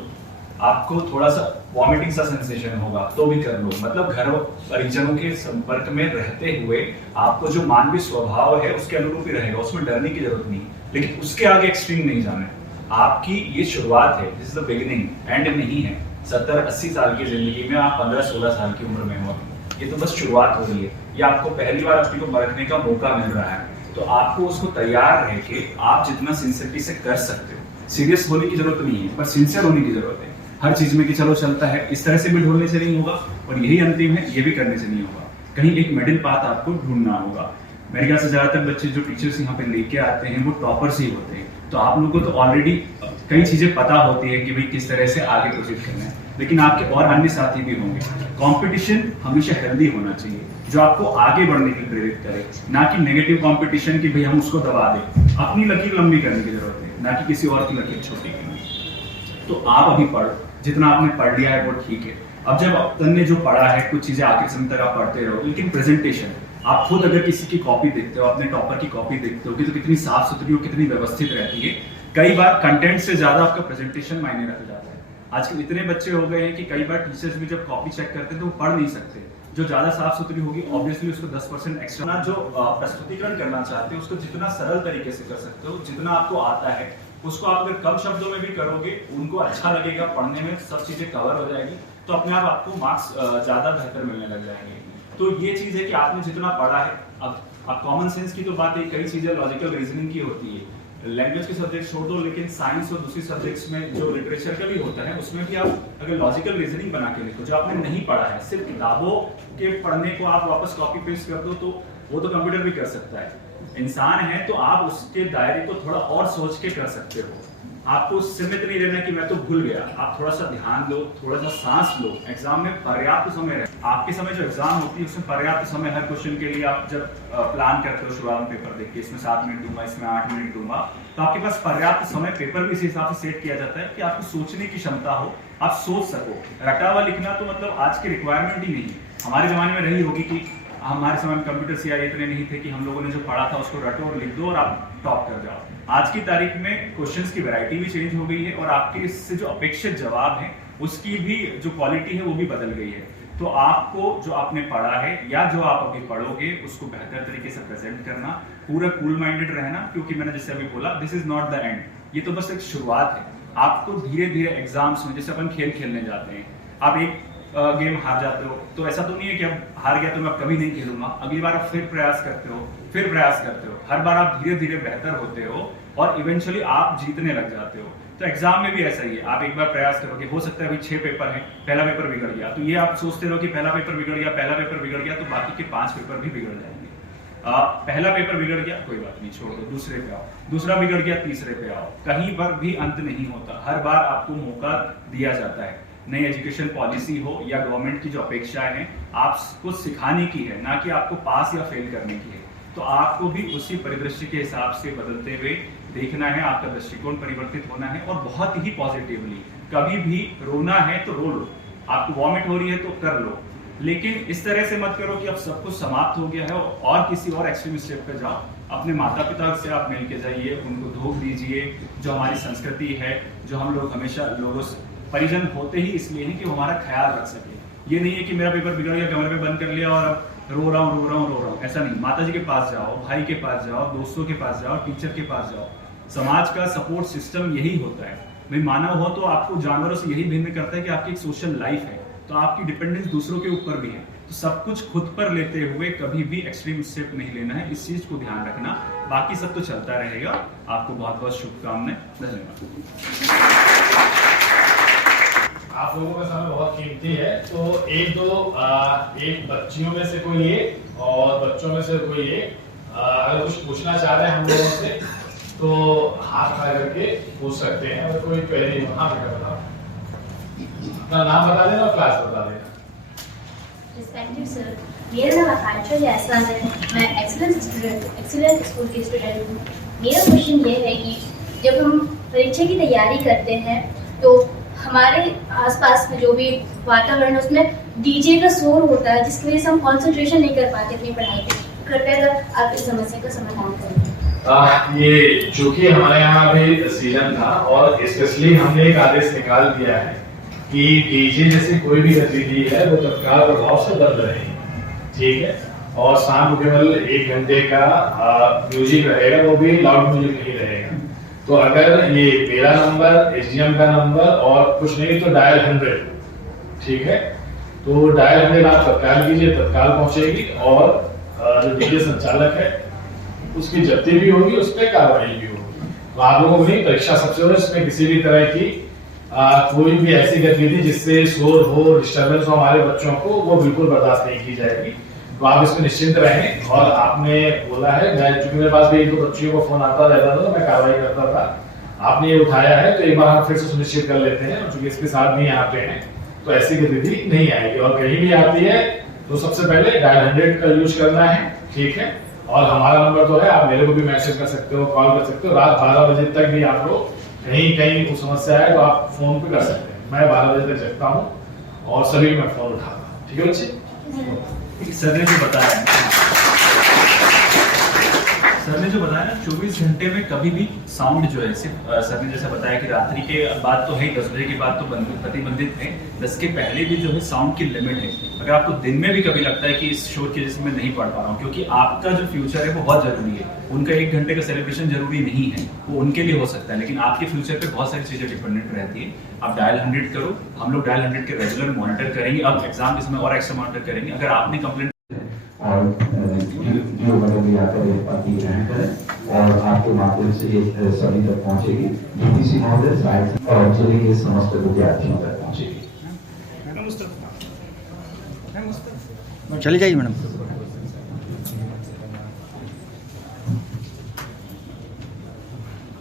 आपको थोड़ा सा वॉमिटिंग सा सेंसेशन होगा तो भी कर लो, मतलब घर परिजनों के संपर्क में रहते हुए आपको जो मानवीय स्वभाव है उसके अनुरूप ही रहेगा, उसमें डरने की जरूरत नहीं, लेकिन उसके आगे एक्सट्रीम नहीं जाना है। आपकी ये शुरुआत है, this is the beginning, and नहीं है। 70-80 साल की जिंदगी में आप 15-16 साल की उम्र में हो, ये तो बस शुरुआत हो रही है। ये आपको पहली बार अपने को परखने का मौका मिल रहा है, तो आपको उसको तैयार रह के आप जितना सिंसियरिटी से कर सकते हो, सीरियस होने की जरूरत नहीं है, पर सिंसियर होने की जरूरत है हर चीज में कि चलो चलता है, इस तरह से भी ढूंढने से नहीं होगा और यही अंतिम है, ये भी करने से नहीं होगा। कहीं एक मिडिल पाथ आपको ढूंढना होगा। मेरे ख्याल से ज्यादातर बच्चे जो टीचर्स यहाँ पे लेके आते हैं वो टॉपर्स ही होते हैं, तो आप लोगों को तो ऑलरेडी कई चीजें पता होती है कि भाई किस तरह से आगे प्रोसीड करना है, लेकिन आपके और अन्य साथी भी होंगे। कंपटीशन हमेशा हेल्दी होना चाहिए, जो आपको आगे बढ़ने के लिए प्रेरित करे, ना कि नेगेटिव कंपटीशन कि भाई हम उसको दबा दें। अपनी लकीर लंबी करने की जरूरत है, ना कि किसी और की लकीर छोटी करनी। तो आप अभी पढ़ो, जितना आपने पढ़ लिया है वो ठीक है। अब जब आपने जो पढ़ा है कुछ चीजें आखिर समय तक आप पढ़ते रहो, लेकिन प्रेजेंटेशन आप खुद अगर किसी की कॉपी देखते हो, अपने टॉपर की कॉपी देखते हो कि तो कितनी साफ सुथरी और कितनी व्यवस्थित रहती है। कई बार कंटेंट से ज्यादा आपका प्रेजेंटेशन मायने रख जाता है। आजकल इतने बच्चे हो गए हैं कि कई बार टीचर्स भी जब कॉपी चेक करते हैं तो वो पढ़ नहीं सकते। जो ज्यादा साफ सुथरी होगी ऑब्वियसली उसको 10% एक्स्ट्रा जो प्रस्तुतिकरण करना चाहते हो उसको जितना सरल तरीके से कर सकते हो, जितना आपको आता है उसको आप अगर कम शब्दों में भी करोगे, उनको अच्छा लगेगा, पढ़ने में सब चीजें कवर हो जाएगी, तो अपने आप आपको मार्क्स ज्यादा बेहतर मिलने लग जाएंगे। तो ये चीज है कि आपने जितना पढ़ा है, अब कॉमन सेंस की तो बात है, कई चीजें लॉजिकल रीजनिंग की होती है, लैंग्वेज के सब्जेक्ट छोड़ दो, लेकिन साइंस और दूसरी सब्जेक्ट्स में जो लिटरेचर का भी होता है उसमें भी आप अगर लॉजिकल रीजनिंग बना के लिखो जो आपने नहीं पढ़ा है, सिर्फ किताबों के पढ़ने को आप वापस कॉपी पेस्ट कर दो तो वो तो कंप्यूटर भी कर सकता है। इंसान है तो आप उसके दायरे को थोड़ा और सोच के कर सकते हो। आपको सीमित नहीं रहना कि मैं तो भूल गया, आप थोड़ा सा ध्यान दो, थोड़ा सा सांस लो। एग्जाम में पर्याप्त समय रहे, आपके समय जो एग्जाम होती है उसमें पर्याप्त समय हर क्वेश्चन के लिए। आप जब प्लान करते हो शुरुआत में पेपर देख के इसमें 7 मिनट दूंगा, इसमें 8 मिनट दूंगा, तो आपके पास पर्याप्त समय, पेपर भी इसी हिसाब से सेट किया जाता है कि आपको सोचने की क्षमता हो, आप सोच सको। रटा हुआ लिखना तो मतलब आज की रिक्वायरमेंट ही नहीं। हमारे जमाने में रही होगी कि हमारे समय में कंप्यूटर सीआई इतने नहीं थे कि हम लोगों ने जो पढ़ा था उसको रटो और लिख दो और आप टॉप कर जाओ। आज की तारीख में क्वेश्चंस की वैरायटी भी चेंज हो गई है और आपके इससे जो अपेक्षित जवाब है उसकी भी जो क्वालिटी है वो भी बदल गई है। तो आपको जो आपने पढ़ा है या जो आप अभी पढ़ोगे उसको बेहतर तरीके से प्रेजेंट करना, पूरा कूल माइंडेड रहना, क्योंकि मैंने जैसे अभी बोला this is not the end, ये तो बस एक शुरुआत है। आपको धीरे धीरे एग्जाम्स में, जैसे अपन खेल खेलने जाते हैं, आप एक गेम हार जाते हो तो ऐसा तो नहीं है कि अब हार गया तो मैं कभी नहीं खेलूंगा, अगली बार आप फिर प्रयास करते हो, फिर प्रयास करते हो, हर बार आप धीरे धीरे बेहतर होते हो और इवेंचुअली आप जीतने लग जाते हो। तो एग्जाम में भी ऐसा ही है, आप एक बार प्रयास करोगे, हो सकता है अभी 6 पेपर हैं, पहला पेपर बिगड़ गया तो ये आप सोचते रहो कि पहला पेपर बिगड़ गया, पहला पेपर बिगड़ गया, तो बाकी के 5 पेपर भी बिगड़ जाएंगे। पहला पेपर बिगड़ गया, कोई बात नहीं, छोड़ दो, दूसरे पे आओ, दूसरा बिगड़ गया, तीसरे पे आओ। कहीं पर भी अंत नहीं होता, हर बार आपको मौका दिया जाता है। नई एजुकेशन पॉलिसी हो या गवर्नमेंट की जो अपेक्षाएं हैं आपको सिखाने की है, ना कि आपको पास या फेल करने की है। तो आपको भी उसी परिदृश्य के हिसाब से बदलते हुए देखना है, आपका दृष्टिकोण परिवर्तित होना है और बहुत ही पॉजिटिवली। कभी भी रोना है तो रो लो, आपको वॉमिट हो रही है तो कर लो, लेकिन इस तरह से मत करो कि अब सब कुछ समाप्त हो गया है और किसी और एक्सट्रीम स्टेप पे जाओ। अपने माता पिता से आप मिल के जाइए, उनको धोख दीजिए। जो हमारी संस्कृति है, जो हम लोग हमेशा लोगों से परिजन होते ही इसलिए हैं कि वो हमारा ख्याल रख सके। ये नहीं है कि मेरा पेपर बिगड़ गया, कैमरे में बंद कर लिया और अब रो रहा हूँ, ऐसा नहीं। माता जी के पास जाओ, भाई के पास जाओ, दोस्तों के पास जाओ, टीचर के पास जाओ। समाज का सपोर्ट सिस्टम यही होता है। भाई मानव हो तो आपको जानवरों से यही भिन्न करता है कि आपकी एक सोशल लाइफ है, तो आपकी डिपेंडेंस दूसरों के ऊपर भी है। तो सब कुछ खुद पर लेते हुए कभी भी एक्सट्रीम स्टेप नहीं लेना है, इस चीज को ध्यान रखना। बाकी सब तो चलता रहेगा। आपको बहुत बहुत शुभकामनाएं, धन्यवाद। आप लोगों का समय बहुत कीमती है, तो एक बच्चियों में से कोई एक और बच्चों में से कोई एक अगर कुछ पूछना चाह रहे हैं हम लोगों से तो हाथ खड़ा करके पूछ सकते हैं। अगर कोई क्वेरी, हाँ बेटा बताओ, अपना नाम बता देना और क्लास बता देना। रिस्पेक्टेड सर, मेरा नाम आकांक्षा जायसवाल है, मैं एक्सीलेंस स्कूल की स्टूडेंट हूँ। मेरा क्वेश्चन ये है कि जब हम परीक्षा की तैयारी करते हैं तो हमारे आसपास में जो भी वातावरण है उसमें डीजे का शोर होता है, जिसकी वजह से हम कंसंट्रेशन नहीं कर पाते अपनी पढ़ाई पे। कृपया आप इस समस्या का समाधान करें। ये चूंकि हमारे यहाँ अभी सीजन था और स्पेशली हमने एक आदेश निकाल दिया है कि डीजे जैसे कोई भी गतिविधि है वो तत्काल प्रभाव से बंद रहेगी, ठीक है। और शाम को केवल 1 घंटे का म्यूजिक रहेगा, वो भी लाउड म्यूजिक नहीं रहेगा। तो अगर ये मेरा नंबर, एसडीएम का नंबर और कुछ नहीं तो डायल 100, ठीक है, तो डायल 100 आप तत्काल कीजिए, तत्काल पहुंचेगी और जो डीजे संचालक है उसकी जब्ती भी होगी, उस पर कार्रवाई भी होगी। तो आप लोगों की परीक्षा सबसे हो, इसमें किसी भी तरह की कोई भी ऐसी गतिविधि जिससे शोर हो, डिस्टर्बेंस हो हमारे बच्चों को, वो बिल्कुल बर्दाश्त नहीं की जाएगी। तो आप इसमें निश्चिंत रहें। और आपने बोला है, मैं चूंकि मेरे पास भी 1-2 बच्चियों को फोन आता रहता था तो मैं कार्रवाई करता था, आपने ये उठाया है तो एक बार हम फिर से सुनिश्चित कर लेते हैं। और चूंकि इसके साथ नहीं आते हैं तो ऐसी गतिविधि नहीं आएगी। और कहीं भी आती है तो सबसे पहले डायल 100 का यूज करना है, ठीक है। और हमारा नंबर तो है, आप मेरे को भी मैसेज कर सकते हो, कॉल कर सकते हो। रात 12 बजे तक भी आप लोग कहीं कोई समस्या है तो आप फोन पे कर सकते हैं। मैं 12 बजे तक जगता हूँ और सभी मैं फोन उठाता हूँ, ठीक है बच्चे। सर ने जो बताया ना 24 घंटे में कभी भी साउंड जो है, सिर्फ सर ने जैसा बताया कि रात्रि के बाद तो है, 10 बजे के बाद तो प्रतिबंधित है, 10 के पहले भी जो है साउंड की लिमिट है। अगर आपको दिन में भी कभी लगता है कि इस शोर की वजह से मैं नहीं पढ़ पा रहा हूँ, क्योंकि आपका जो फ्यूचर है वो बहुत जरूरी है। उनका 1 घंटे का सेलिब्रेशन जरूरी नहीं है, वो उनके लिए हो सकता है, लेकिन आपके फ्यूचर पे बहुत सारी चीजें डिपेंडेंट रहती है। आप डायल 100 करो, हम लोग डायल 100 के रेगुलर मॉनिटर करेंगे। अब एग्जाम के समय और एक्स्ट्रा मॉनिटर करेंगे। अगर आपने कंप्लेंट और जो भी आकर पार्टी ग्रहण करें और आपके माध्यम से ये सभी तक पहुंचेगी। डीपीसी महोदय साइड और चलिए समस्त विद्यार्थियों तक पहुंचेगी। चले जाइए मैडम।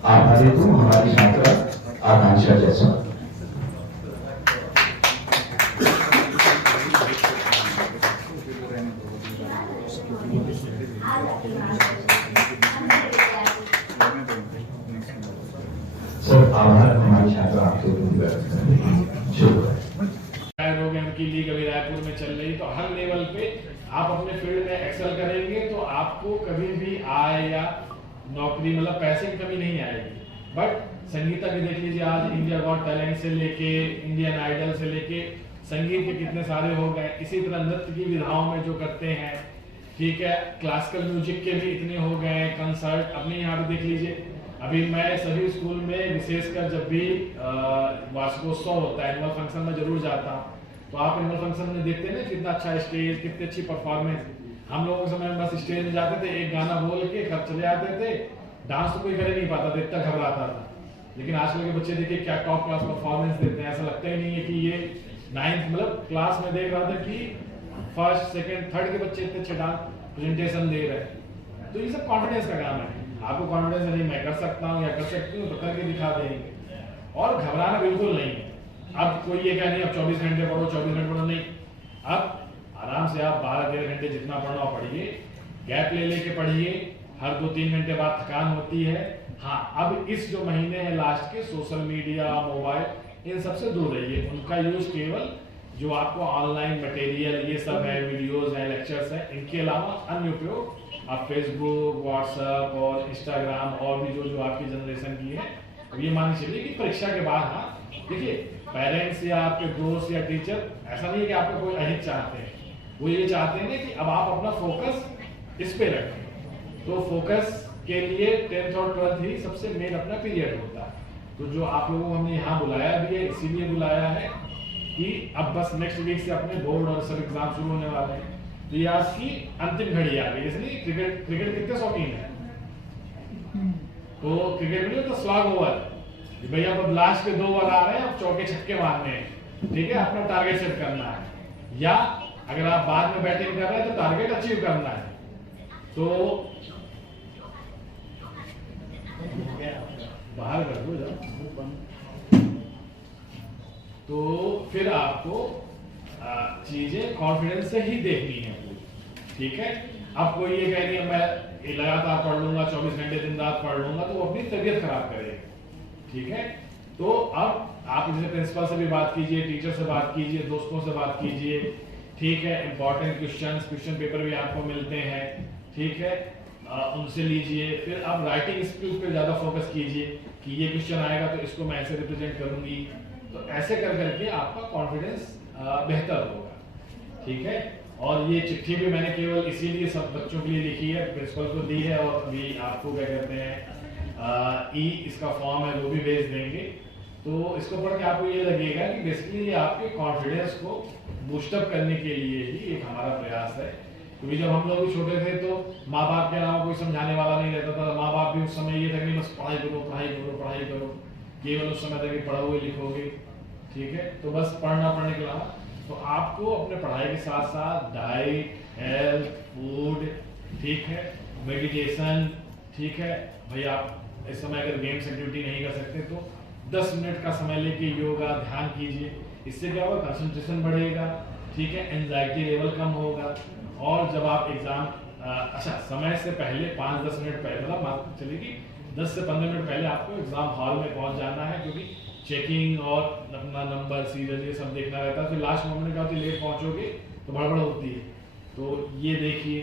आभारी हूँ हमारी छात्रा आकांक्षा जायसवाल। सर आभार हमारी छात्रा आपसे शुक्रिया। की लीग अभी रायपुर में चल रही, तो हर लेवल पे आप अपने फील्ड में एक्सेल करेंगे तो आपको कभी भी आय या नौकरी मतलब पैसे की कमी नहीं आएगी। बट संगीता के देख लीजिए, आज इंडिया गॉट टैलेंट से लेके इंडियन आइडल से लेके संगीत के कितने सारे हो गए। इसी तरह नृत्य की विधाओं में जो करते हैं, ठीक है, क्लासिकल म्यूजिक के भी इतने हो गए, कंसर्ट। अपने यहाँ पे देख लीजिए, अभी मैं सभी स्कूल में विशेषकर जब भी वार्षिकोत्सव होता है, एनुअल फंक्शन में जरूर जाता हूँ। तो आप एनुअल फंक्शन में देखते हैं ना कितना अच्छा स्टेज, कितनी अच्छी परफॉर्मेंस। हम लोगों के समय में बस स्टेज में जाते थे, एक गाना बोल के घर चले आते थे, डांस तो कोई कर ही नहीं पाता था, इतना घबराता था। लेकिन आजकल के बच्चे देखिए क्या टॉप क्लास परफॉर्मेंस देते हैं। ऐसा लगता ही नहीं है कि ये 9th मतलब क्लास में देख रहा था कि 1st, 2nd, 3rd के बच्चे इतने अच्छे डांस प्रेजेंटेशन दे रहे हैं। तो ये सब कॉन्फिडेंस का काम है। आपको कॉन्फिडेंस नहीं मैं कर सकता हूँ या कर सकती हूँ तो करके दिखा देंगे, और घबराना बिल्कुल नहीं है। अब कोई ये क्या नहीं अब 24 घंटे पढ़ो, 24 घंटे पढ़ो, नहीं। अब आराम से आप 12-13 घंटे जितना पढ़ना पढ़िए, गैप ले लेके पढ़िए। हर 2-3 घंटे बाद थकान होती है। हाँ, अब इस जो महीने हैं लास्ट के, सोशल मीडिया, मोबाइल, इन सबसे दूर रहिए। उनका यूज केवल जो आपको ऑनलाइन मटेरियल ये सब है, वीडियोज हैं, लेक्चर्स हैं, इनके अलावा अन्य उपयोग आप फेसबुक, व्हाट्सएप और इंस्टाग्राम और भी जो आपकी जनरेशन की है। अब ये मान चलिए कि परीक्षा के बाद, हाँ देखिए, पेरेंट्स या आपके दोस्त या टीचर ऐसा नहीं है कि आपको कोई अहित चाहते हैं, वो ये चाहते हैं कि अब आप अपना फोकस इस पे रखें। तो फोकस के लिए 10th और 12th ही सबसे मेन अपना पीरियड होता है। तो जो आप लोगों को हमने यहाँ बुलाया भी है, इसीलिए बुलाया है कि अब बस नेक्स्ट वीक से अपने बोर्ड और सब एग्जाम शुरू होने वाले हैं। तो ये आज की अंतिम घड़ी आ गई। इसलिए क्रिकेट कितने शौकीन है, तो क्रिकेट में तो स्लॉग ओवर भैया, अब लास्ट के 2 ओवर आ रहे हैं, अब चौके छक्के मारने हैं, ठीक है, अपना टारगेट सेट करना है। या अगर आप बाद में बैटिंग कर रहे हैं तो टारगेट अचीव करना है। तो बाहर कर दो जब, तो फिर आपको चीजें कॉन्फिडेंस से ही देखनी है, ठीक है। अब कोई ये कह रही है मैं लगातार पढ़ लूंगा, 24 घंटे दिन रात पढ़ लूंगा, तो वो अपनी तबीयत खराब करेगा, ठीक है। तो अब आप जैसे प्रिंसिपल से भी बात कीजिए, टीचर से बात कीजिए, दोस्तों से बात कीजिए, ठीक है। इंपॉर्टेंट क्वेश्चन पेपर भी आपको मिलते हैं, ठीक है, उनसे लीजिए। फिर आप राइटिंग स्किल्स पे ज्यादा फोकस कीजिए कि ये क्वेश्चन आएगा तो इसको मैं ऐसे रिप्रेजेंट करूंगी। तो ऐसे कर करके आपका कॉन्फिडेंस बेहतर होगा, ठीक है। और ये चिट्ठी भी मैंने केवल इसीलिए सब बच्चों के लिए लिखी है, प्रिंसिपल को दी है, और अभी आपको क्या कहते हैं इसका फॉर्म है वो भी भेज देंगे। तो इसको पढ़ के आपको ये लगेगा कि बेसिकली ये आपके कॉन्फिडेंस को बूस्टअप करने के लिए ही एक हमारा प्रयास है। क्योंकि जब हम लोग भी छोटे थे तो माँ बाप के अलावा कोई समझाने वाला नहीं रहता था। माँ बाप भी उस समय ये था कि बस पढ़ाई करो पढ़ाई करो पढ़ाई करो, केवल उस समय था कि पढ़ोगे लिखोगे, ठीक है। तो बस पढ़ने के अलावा तो आपको अपने पढ़ाई के साथ साथ डाइट, हेल्थ, फूड, ठीक है, मेडिटेशन, ठीक है। भाई आप इस समय अगर गेम्स एक्टिविटी नहीं कर सकते तो 10 मिनट का समय लेके योगा ध्यान कीजिए। इससे क्या होगा, कंसंट्रेशन बढ़ेगा, ठीक है, एंजाइटी लेवल कम होगा। और जब आप एग्जाम अच्छा समय से पहले 5-10 मिनट पहले, मतलब चलिए कि 10 से 15 मिनट पहले आपको एग्जाम हॉल में पहुंच जाना है, क्योंकि चेकिंग और अपना नंबर सीरियल ये सब देखना रहता है। फिर लास्ट मोमेंट क्या होती है, लेट पहुंचोगे तो गड़बड़ होती है। तो ये देखिए,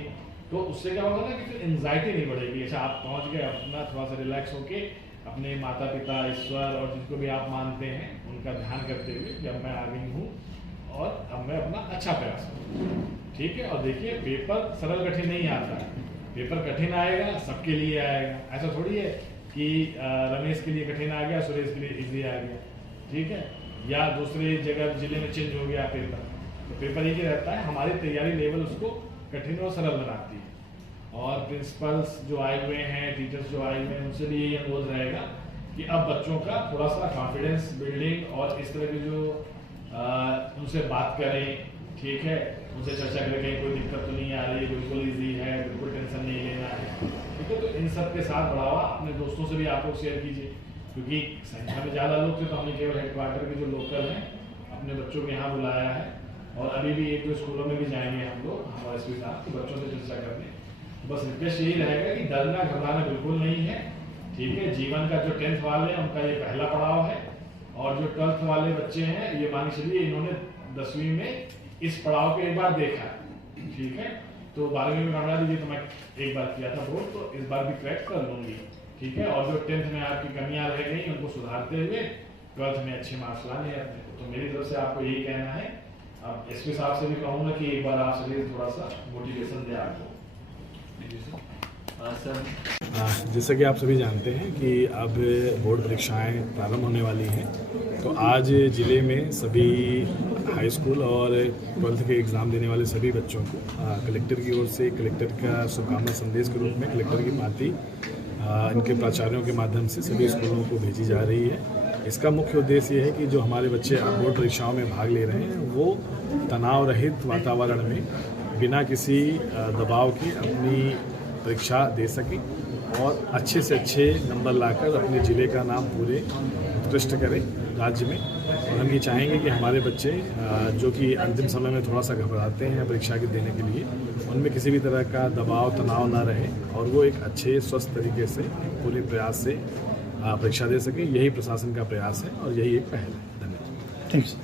तो उससे क्या होगा ना कि फिर एंजाइटी नहीं बढ़ेगी। अच्छा आप पहुंच गए, अपना थोड़ा सा रिलैक्स होके अपने माता पिता, ईश्वर और जिसको भी आप मानते हैं उनका ध्यान करते हुए कि अब मैं आ गई हूँ और अब मैं अपना अच्छा प्रयास करूँ, ठीक है। और देखिए पेपर सरल कठिन नहीं आता है, पेपर कठिन आएगा सबके लिए आएगा। ऐसा थोड़ी है कि रमेश के लिए कठिन आ गया, सुरेश के लिए इजी आ गया, ठीक है, या दूसरे जगह जिले में चेंज हो गया पेपर। तो पेपर ये रहता है, हमारी तैयारी लेवल उसको कठिन और सरल बनाती है। और प्रिंसिपल्स जो आए हुए हैं, टीचर्स जो आए हुए हैं, उनसे भी यही अनुरोध रहेगा कि अब बच्चों का थोड़ा सा कॉन्फिडेंस बिल्डिंग और इस तरह की जो उनसे बात करें, ठीक है, उनसे चर्चा करें कहीं कोई दिक्कत तो नहीं आ रही, बिल्कुल ईजी है, बिल्कुल टेंशन नहीं लेना है, ठीक है। तो इन सब के साथ बढ़ावा अपने दोस्तों से भी आप लोग शेयर कीजिए, क्योंकि संख्या में ज़्यादा लोग थे तो हमने केवल हेडक्वार्टर के जो लोकल हैं अपने बच्चों को यहाँ बुलाया है, और अभी भी एक दो स्कूलों में भी जाएंगे हम लोग हमारे एसपी साहब बच्चों से चर्चा करने। बस रिक्वेस्ट यही रहेगा कि डरना घबराना बिल्कुल नहीं है, ठीक है। जीवन का जो 10th वाले हैं उनका ये पहला पड़ाव है, और जो 12th वाले बच्चे हैं ये मान चलिए इन्होंने 10वीं में इस पड़ाव को एक बार देखा, ठीक है। तो 12वीं में घबरा दीजिए, तो मैं एक बार किया था बोर्ड, तो इस बार भी क्रैक कर लूँगी, ठीक है। और जो 10th में आपकी कमियाँ रह गई उनको सुधारते हुए 12th में अच्छे मार्क्स लाने हैं अपने। तो मेरी तरफ से आपको यही कहना है। अब एसपी साहब से भी कहूँगा कि एक बार आप सभी थोड़ा सा मोटिवेशन दें आपको। जैसा कि आप सभी जानते हैं कि अब बोर्ड परीक्षाएं प्रारंभ होने वाली हैं, तो आज ज़िले में सभी हाई स्कूल और 12th के एग्ज़ाम देने वाले सभी बच्चों को कलेक्टर की ओर से कलेक्टर का शुभकामना संदेश के रूप में कलेक्टर की पाती इनके प्राचार्यों के माध्यम से सभी स्कूलों को भेजी जा रही है। इसका मुख्य उद्देश्य ये है कि जो हमारे बच्चे बोर्ड परीक्षाओं में भाग ले रहे हैं वो तनाव रहित वातावरण में बिना किसी दबाव के अपनी परीक्षा दे सकें और अच्छे से अच्छे नंबर लाकर अपने ज़िले का नाम पूरे उत्कृष्ट करें राज्य में। और हम ये चाहेंगे कि हमारे बच्चे जो कि अंतिम समय में थोड़ा सा घबराते हैं परीक्षा के देने के लिए, उनमें किसी भी तरह का दबाव तनाव ना रहे और वो एक अच्छे स्वस्थ तरीके से पूरे प्रयास से परीक्षा दे सकें। यही प्रशासन का प्रयास है और यही एक पहल है। धन्यवाद। थैंक्स।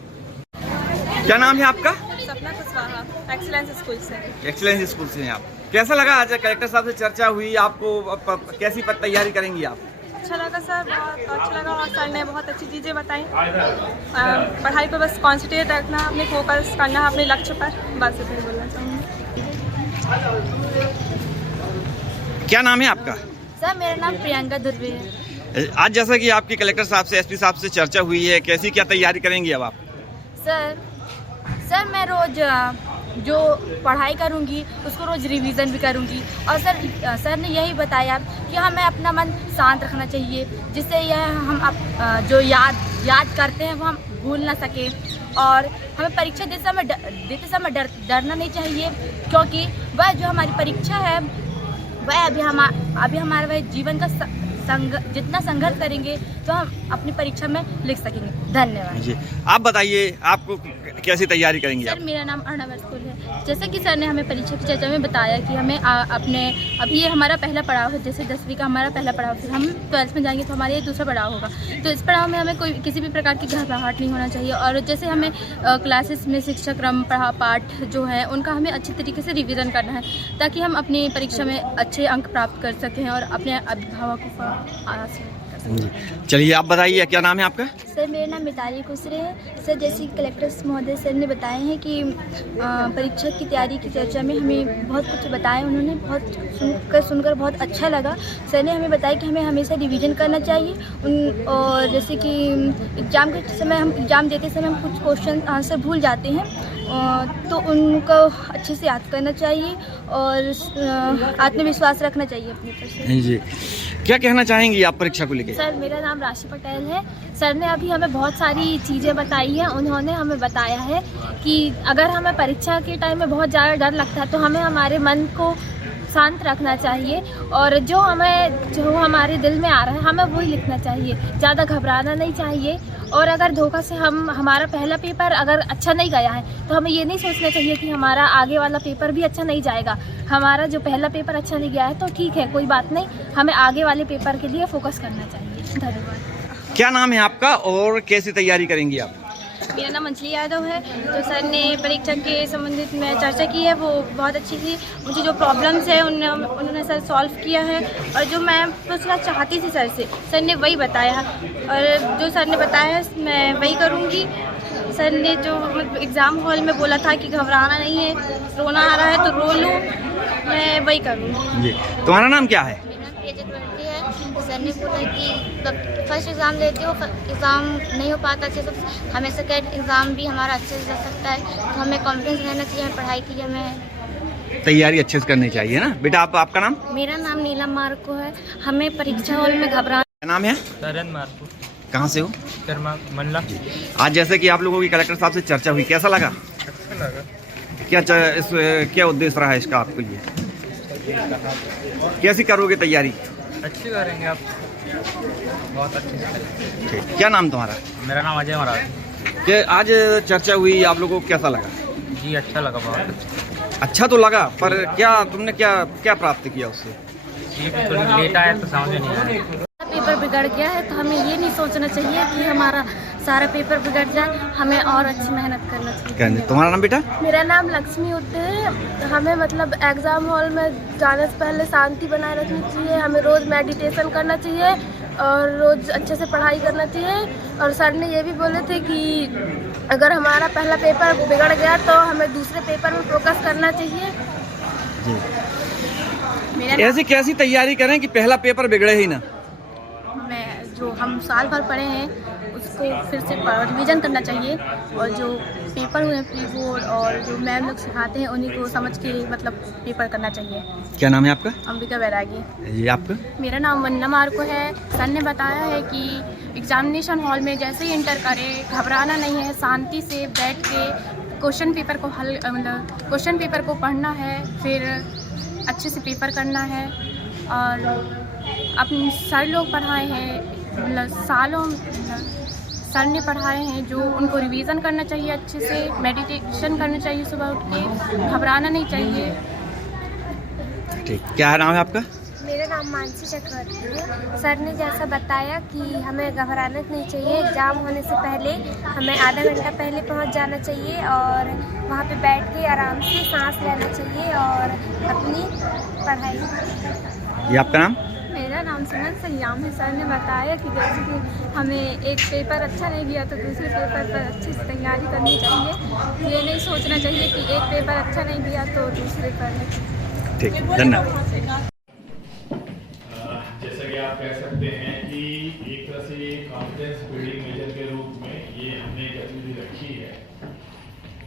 क्या नाम है आपका? सपना कुशवाहा, एक्सीलेंस स्कूल से। एक्सीलेंस स्कूल से हैं आप। कैसा लगा आज कलेक्टर साहब से चर्चा हुई, आपको कैसी तैयारी करेंगी आप? अच्छा लगा सर, बहुत अच्छा लगा और सर ने बहुत अच्छी चीज़ें बताई। पढ़ाई पर बस कॉन्सेंट्रेट रखना, अपने फोकस करना अपने लक्ष्य पर, बस इतना बोलना चाहूँगी। क्या नाम है आपका? सर मेरा नाम प्रियंका धुर्वे है। आज जैसा कि आपकी कलेक्टर साहब से एसपी साहब से चर्चा हुई है, कैसी क्या तैयारी करेंगी अब आप? सर मैं रोज जो पढ़ाई करूंगी उसको रोज रिवीजन भी करूंगी, और सर ने यही बताया कि हमें अपना मन शांत रखना चाहिए, जिससे यह हम जो याद करते हैं वो हम भूल ना सके। और हमें परीक्षा देते समय डरना नहीं चाहिए, क्योंकि वह जो हमारी परीक्षा है वह अभी हमारे वह जीवन का जितना संघर्ष करेंगे तो हम अपनी परीक्षा में लिख सकेंगे। धन्यवाद जी। आप बताइए आपको कैसी तैयारी करेंगे? सर मेरा नाम अर्णव स्कूल है। जैसे कि सर ने हमें परीक्षा की चर्चा में बताया कि हमें अभी ये हमारा पहला पड़ाव है, जैसे 10वीं का हमारा पहला पड़ाव, फिर हम 12th में जाएंगे तो हमारा ये दूसरा पड़ाव होगा। तो इस पड़ाव में हमें किसी भी प्रकार की घबराहट नहीं होना चाहिए, और जैसे हमें क्लासेस में शिक्षा क्रम पाठ जो है उनका हमें अच्छे तरीके से रिविज़न करना है, ताकि हम अपनी परीक्षा में अच्छे अंक प्राप्त कर सकें और अपने अभिभावकों को चलिए आप बताइए क्या नाम है आपका? सर मेरा नाम मिताली खुसरे है। सर जैसे कलेक्टर महोदय सर ने बताए हैं कि परीक्षा की तैयारी की चर्चा में हमें बहुत कुछ बताया, उन्होंने बहुत सुनकर बहुत अच्छा लगा। सर ने हमें बताया कि हमें हमेशा रिवीजन करना चाहिए, और जैसे कि एग्ज़ाम के समय हम एग्ज़ाम देते समय हम कुछ क्वेश्चन आंसर भूल जाते हैं, तो उनको अच्छे से याद करना चाहिए और आत्मविश्वास रखना चाहिए अपने पर। जी, क्या कहना चाहेंगी आप परीक्षा को लेकर? सर मेरा नाम राशि पटेल है। सर ने अभी हमें बहुत सारी चीज़ें बताई हैं। उन्होंने हमें बताया है कि अगर हमें परीक्षा के टाइम में बहुत ज़्यादा डर लगता है तो हमें हमारे मन को शांत रखना चाहिए, और जो हमारे दिल में आ रहा है हमें वही लिखना चाहिए, ज़्यादा घबराना नहीं चाहिए। और अगर धोखा से हमारा पहला पेपर अगर अच्छा नहीं गया है तो हमें ये नहीं सोचना चाहिए कि हमारा आगे वाला पेपर भी अच्छा नहीं जाएगा। हमारा जो पहला पेपर अच्छा नहीं गया है तो ठीक है, कोई बात नहीं, हमें आगे वाले पेपर के लिए फोकस करना चाहिए। धन्यवाद। क्या नाम है आपका और कैसी तैयारी करेंगी आप? मेरा नाम अंजलि यादव है। जो सर ने परीक्षा के संबंधित में चर्चा की है वो बहुत अच्छी थी। मुझे जो प्रॉब्लम्स है उन्होंने सर सॉल्व किया है, और जो मैं पूछना चाहती थी सर से, सर ने वही बताया, और जो सर ने बताया है मैं वही करूँगी। सर ने जो एग्ज़ाम हॉल में बोला था कि घबराना नहीं है, रोना आ रहा है तो रो लो, मैं वही करूँगी। जी, तुम्हारा नाम क्या है? सर ने बोला कि फर्स्ट एग्ज़ाम देते हो, एग्ज़ाम नहीं हो पाता अच्छे से, हमें सेकेंड एग्ज़ाम भी हमारा अच्छे से जा सकता है, तो हमें कॉन्फिडेंस रहना चाहिए, हमें पढ़ाई के लिए हमें तैयारी अच्छे से करनी चाहिए ना। बेटा आपका नाम? मेरा नाम नीलम मार्को है। हमें परीक्षा हॉल में घबरा। क्या नाम है? तरन मार्को। कहाँ से हो? मंडला। आज जैसे कि आप लोगों की कलेक्टर साहब से चर्चा हुई, कैसा लगा? अच्छा लगा। क्या उद्देश्य रहा है इसका आपको? ये कैसी करोगे तैयारी? अच्छी करेंगे आप, बहुत अच्छी से। क्या नाम तुम्हारा? मेरा नाम अजय महाराज। कि आज चर्चा हुई, आप लोगों को कैसा लगा? जी अच्छा लगा, बहुत अच्छा तो लगा, पर तुमने क्या प्राप्त किया उससे? जी थोड़ी लेट आया तो समझ नहीं आया। पेपर बिगड़ गया है तो हमें ये नहीं सोचना चाहिए कि हमारा सारा पेपर बिगड़ जाए, हमें और अच्छी मेहनत करना चाहिए। तुम्हारा नाम बेटा? मेरा नाम लक्ष्मी उत्ते है। हमें मतलब एग्ज़ाम हॉल में जाने से पहले शांति बनाए रखनी चाहिए, हमें रोज़ मेडिटेशन करना चाहिए और रोज़ अच्छे से पढ़ाई करना चाहिए। और सर ने ये भी बोले थे कि अगर हमारा पहला पेपर बिगड़ गया तो हमें दूसरे पेपर में फोकस करना चाहिए। ऐसी कैसी तैयारी करें कि पहला पेपर बिगड़े ही ना? जो हम साल भर पढ़े हैं उसको फिर से रिवीजन करना चाहिए और जो पेपर हुए हैं प्री बोर्ड और जो मैम लोग सिखाते हैं उन्हीं को समझ के मतलब पेपर करना चाहिए। क्या नाम है आपका? अंबिका बैरागी। ये आपका? मेरा नाम वंदना मार्को है। सर ने बताया है कि एग्जामिनेशन हॉल में जैसे ही इंटर करें घबराना नहीं है, शांति से बैठ के क्वेश्चन पेपर को क्वेश्चन पेपर को पढ़ना है, फिर अच्छे से पेपर करना है। और अपने सर लोग पढ़ाए हैं, सालों सर ने पढ़ाए हैं, जो उनको रिवीजन करना चाहिए, अच्छे से मेडिटेशन करना चाहिए, सुबह उठ के घबराना नहीं चाहिए। ठीक, क्या नाम है आपका? मेरा नाम मानसी चक्रवर्ती है। सर ने जैसा बताया कि हमें घबराना नहीं चाहिए, एग्ज़ाम होने से पहले हमें आधा घंटा पहले पहुंच जाना चाहिए और वहां पे बैठ के आराम से सांस लेना चाहिए और अपनी पढ़ाई। ये आपका नाम? मेरा नाम सुमन सयाम है। सर ने बताया कि जैसे कि हमें एक पेपर अच्छा नहीं गया तो दूसरे पेपर पर अच्छी से तैयारी करनी चाहिए। ये नहीं सोचना चाहिए कि एक पेपर अच्छा नहीं गया तो दूसरे पर। ठीक, धन्यवाद। जैसा कि आप कह सकते हैं कि एक तरह से कॉन्फिडेंस बिल्डिंग मेजर के रूप में ये हमने गतिविधि रखी है।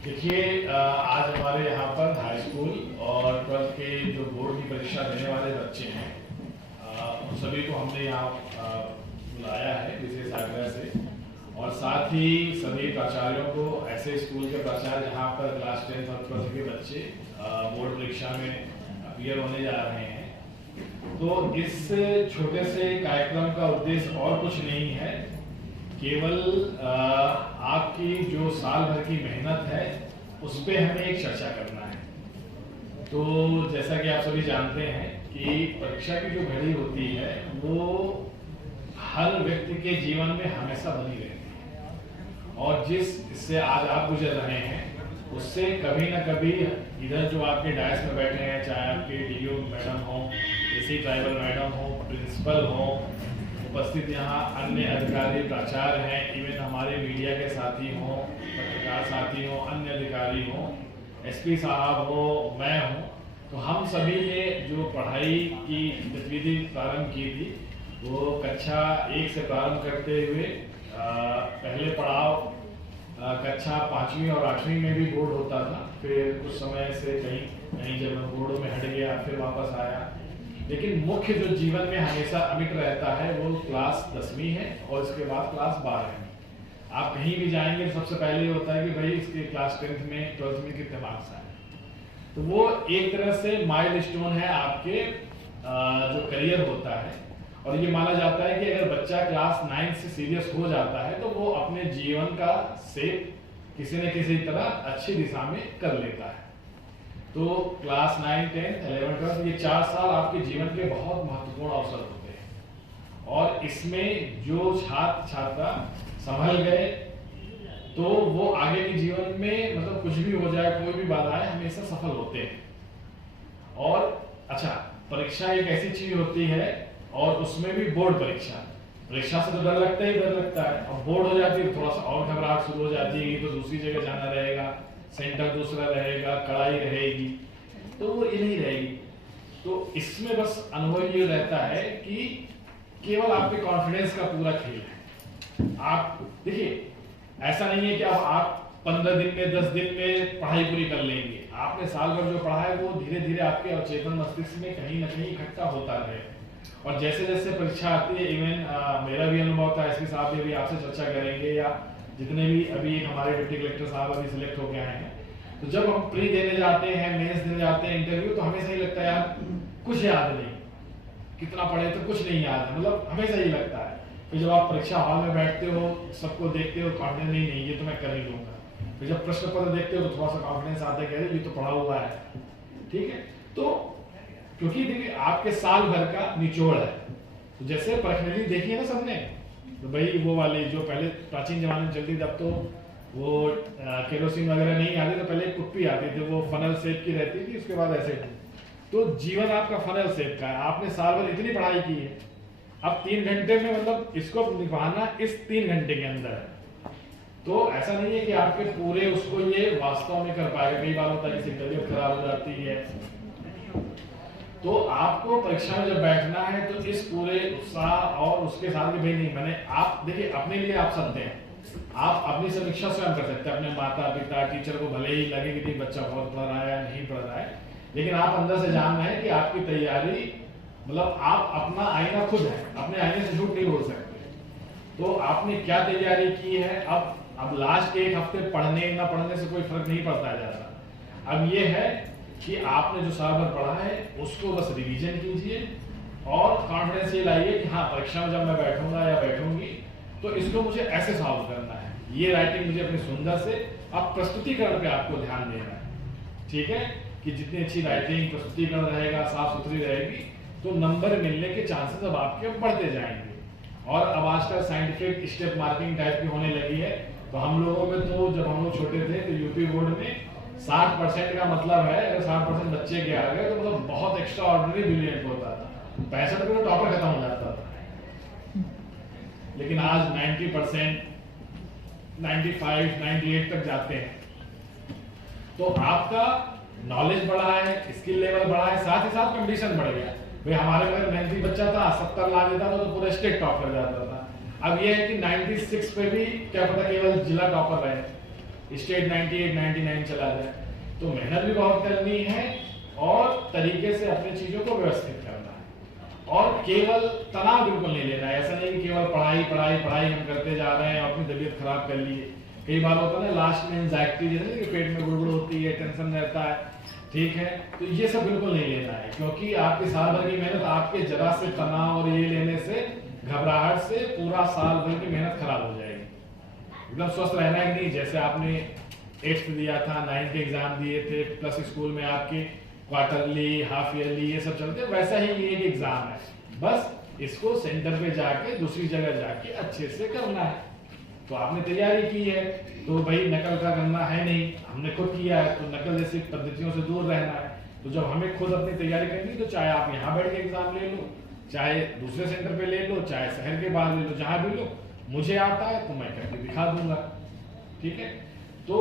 देखिए आज हमारे यहाँ पर हाई स्कूल और 12th के जो बोर्ड की परीक्षा देने वाले बच्चे हैं उन सभी को हमने यहाँ बुलाया है विशेष आग्रह से, और साथ ही सभी प्राचार्यों को, ऐसे स्कूल के प्राचार्य जहाँ पर क्लास 10th और 12th के बच्चे बोर्ड परीक्षा में अपीयर होने जा रहे हैं। तो इस छोटे से कार्यक्रम का उद्देश्य और कुछ नहीं है, केवल आपकी जो साल भर की मेहनत है उस पर हमें एक चर्चा करना है। तो जैसा कि आप सभी जानते हैं कि परीक्षा की जो घड़ी होती है वो हर व्यक्ति के जीवन में हमेशा बनी रहती है, और इससे आज आप गुजर रहे हैं उससे कभी ना कभी इधर जो आपके डायस में बैठे हैं, चाहे आपके डीओ मैडम हो, एसी ट्राइबल मैडम हो, प्रिंसिपल हो, उपस्थित यहाँ अन्य अधिकारी प्राचार्य हैं, इवन हमारे मीडिया के साथी हों, पत्रकार साथी हों, अन्य अधिकारी हों, एसपी साहब हो, मैं हूँ, तो हम सभी ने जो पढ़ाई की गतिविधि प्रारंभ की थी वो कक्षा 1 से प्रारंभ करते हुए पहले पड़ाव कक्षा 5वीं और 8वीं में भी बोर्ड होता था, फिर कुछ समय से कहीं जब बोर्डों में हट गया फिर वापस आया, लेकिन मुख्य जो जीवन में हमेशा अमिट रहता है वो क्लास 10वीं है और इसके बाद क्लास 12वीं। आप कहीं भी जाएंगे तो सबसे पहले ये होता है कि भाई इसके क्लास 10th में 12th में कितने मार्क्स आए, तो वो एक तरह से माइलस्टोन है आपके जो करियर होता है। और ये माना जाता है कि अगर बच्चा क्लास 9 से सीरियस हो जाता है तो वो अपने जीवन का सेट किसी न किसी तरह अच्छी दिशा में कर लेता है। तो क्लास 9, 10, 11, 12 ये 4 साल आपके जीवन के बहुत महत्वपूर्ण अवसर होते हैं, और इसमें जो छात्र छात्रा संभल गए तो वो आगे के जीवन में मतलब कुछ भी हो जाए, कोई भी बाधाएं, हमेशा सफल होते हैं। और अच्छा, परीक्षा एक ऐसी चीज होती है और उसमें भी बोर्ड परीक्षा से तो डर लगता ही डर लगता है, और बोर्ड हो जाती है थोड़ा सा और घबराहट शुरू हो जाती है, तो दूसरी जगह जाना रहेगा, सेंटर दूसरा रहेगा, कड़ाई रहेगी, तो वो ये नहीं रहेगी। तो इसमें बस अनुभव ये रहता है कि केवल आपके कॉन्फिडेंस का पूरा खेल है। आप देखिए, ऐसा नहीं है कि अब आप 15 दिन में 10 दिन में पढ़ाई पूरी कर लेंगे। आपने साल भर जो पढ़ा है वो धीरे धीरे आपके अवचेतन मस्तिष्क में कहीं ना कहीं इकट्ठा होता रहे, और जैसे जैसे परीक्षा आती है, इवन मेरा भी अनुभव था, एसपी साहब भी अभी आपसे चर्चा करेंगे, या जितने भी अभी हमारे डिप्टी कलेक्टर साहब अभी सिलेक्ट होके आए हैं, तो जब हम प्री देने जाते हैं, मेंस देने जाते हैं, इंटरव्यू, तो हमेशा ही लगता है यार कुछ याद नहीं, कितना पढ़े तो कुछ नहीं याद है, मतलब हमेशा ही लगता है। फिर जब आप परीक्षा हॉल में बैठते हो, सबको देखते हो, कॉन्फिडेंस नहीं ये तो मैं कर ही लूंगा। फिर जब प्रश्न पत्र देखते हो तो थोड़ा सा कॉन्फिडेंस आता है, ये तो पढ़ा हुआ है, ठीक है। तो क्योंकि देखिए आपके साल भर का निचोड़ है, तो जैसे परखनली देखी है ना सबने, तो भाई वो वाली जो पहले प्राचीन जमाने में चलती थी, अब तो वो केरोसिन वगैरह नहीं आती, तो पहले कुप्पी आती थी, वो फनल शेप की रहती थी, उसके बाद ऐसे। तो जीवन आपका फनल शेप का है, आपने साल भर इतनी पढ़ाई की है, अब 3 घंटे में मतलब इसको निभाना इस 3 घंटे के अंदर है। तो ऐसा नहीं है कि आपके पूरे उसको ये वास्तव में कर पाएगा, कई बार होता है किसी तबीयत खराब हो जाती है। तो आपको परीक्षा में जब बैठना है तो इस पूरे उत्साह और उसके साथ भी भाई नहीं, मैंने आप देखिए अपने लिए आप सकते हैं, आप अपनी समीक्षा स्वयं कर सकते हैं, अपने माता पिता टीचर को भले ही लगे कि बच्चा बहुत पढ़ रहा है या नहीं पढ़ रहा है, लेकिन आप अंदर से जान रहे हैं कि आपकी तैयारी, मतलब आप अपना आईना खुद है, अपने आईने से झूठ नहीं बोल सकते। तो आपने क्या तैयारी की है, अब लास्ट 1 हफ्ते पढ़ने ना पढ़ने से कोई फर्क नहीं पड़ता है ज्यादा। अब ये है कि आपने जो साल भर पढ़ा है उसको बस रिवीजन कीजिए और कॉन्फिडेंस ये लाइए कि हाँ परीक्षा में जब मैं बैठूंगा या बैठूंगी तो इसको मुझे ऐसे सॉल्व करना है, ये राइटिंग मुझे अपनी सुंदर से, अब प्रस्तुतिकरण पे आपको ध्यान देना है, ठीक है, कि जितनी अच्छी राइटिंग प्रस्तुतिकरण रहेगा, साफ सुथरी रहेगी, तो नंबर मिलने के चांसेस अब आपके बढ़ते जाएंगे। और अब आजकल साइंटिफिक स्टेप मार्किंग टाइप की होने लगी है, तो हम लोगों में तो जब हम लोग छोटे थे तो यूपी बोर्ड में 60% का मतलब है, अगर 60% बच्चे के आ गए तो मतलब बहुत एक्स्ट्रा ऑर्डिनरी ब्रिलियंट होता था, 65 में टॉपर खत्म हो जाता था। लेकिन आज 90%, 95, 98 तक जाते हैं। तो आपका नॉलेज बढ़ा है, स्किल लेवल बढ़ा है, साथ ही साथ कंडीशन बढ़ गया। भाई हमारे घर 90 बच्चा था, 70 ला देता था तो पूरा स्टेट टॉप कर जाता था। अब ये है कि 96 पे भी क्या पता केवल जिला टॉपर रहे, स्टेट 98, 99 चला जाए। तो मेहनत भी बहुत करनी है और तरीके से अपनी चीजों को व्यवस्थित करना है, और केवल तनाव बिल्कुल नहीं लेना है। ऐसा नहीं कि केवल पढ़ाई पढ़ाई पढ़ाई हम करते जा रहे हैं और अपनी तबीयत खराब कर ली है। कई बार होता है ना लास्ट में एंजाइटी जैसे कि पेट में गुड़गुड़ होती है, टेंशन रहता है, ठीक है, तो ये सब बिल्कुल नहीं लेना है, क्योंकि आपकी साल भर की मेहनत आपके जरा से तनाव और ये लेने से, घबराहट से पूरा साल भर की मेहनत खराब हो जाएगी। एकदम स्वस्थ रहना है नहीं, जैसे आपने 8th दिया था, 9th एग्जाम दिए थे, प्लस स्कूल में आपके क्वार्टरली, हाफ ईयरली ये सब चलते हैं, वैसा ही ये एक एग्जाम है, बस इसको सेंटर पे जाके दूसरी जगह जाके अच्छे से करना है। तो आपने तैयारी की है तो भाई नकल का करना है नहीं, हमने खुद किया है, तो नकल जैसी पद्धतियों से दूर रहना है। तो जब हमें खुद अपनी तैयारी करनी, तो चाहे आप यहाँ बैठ के एग्जाम ले लो, चाहे दूसरे सेंटर पे ले लो, चाहे शहर के बाहर ले लो, जहां भी लो, मुझे आता है तो मैं करके दिखा दूंगा, ठीक है। तो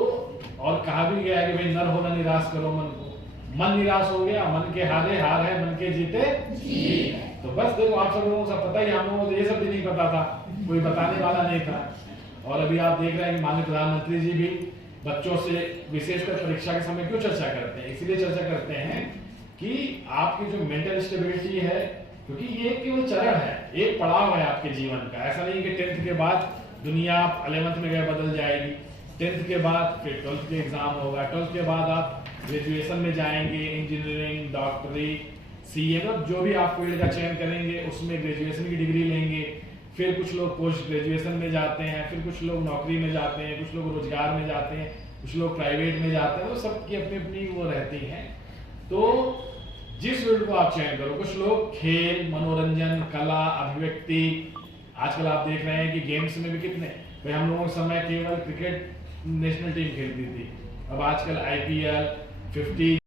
और कहा भी गया है कि भाई नर हो ना निराश करो मन को, मन निराश हो गया, मन के हारे हार है, मन के जीते जीत। तो बस देखो आप सब लोगों को सब पता ही, हम लोगों को ये सब भी नहीं पता था, कोई बताने वाला नहीं था। और अभी आप देख रहे हैं कि माननीय प्रधानमंत्री जी भी बच्चों से विशेषकर परीक्षा के समय क्यों चर्चा करते हैं, इसलिए चर्चा करते हैं कि आपकी जो मेंटल स्टेबिलिटी है, क्योंकि ये केवल चरण है, एक पड़ाव है आपके जीवन का। ऐसा नहीं कि 10th के बाद दुनिया 11th में गए बदल जाएगी, 10th के बाद फिर 12th के एग्जाम होगा, 12th के बाद आप ग्रेजुएशन में जाएंगे, इंजीनियरिंग, डॉक्टरी, सीए, जो भी आप फील्ड का चयन करेंगे उसमें ग्रेजुएशन की डिग्री लेंगे, फिर कुछ लोग पोस्ट ग्रेजुएशन में जाते हैं, फिर कुछ लोग नौकरी में जाते हैं, कुछ लोग रोजगार में जाते हैं, कुछ लोग प्राइवेट में जाते हैं, तो सबकी अपनी अपनी वो रहती हैं। तो जिस फील्ड को आप चयन करो, कुछ लोग खेल, मनोरंजन, कला, अभिव्यक्ति, आजकल आप देख रहे हैं कि गेम्स में भी कितने, भाई हम लोगों के समय केवल क्रिकेट नेशनल टीम खेलती थी, अब आजकल IPL 50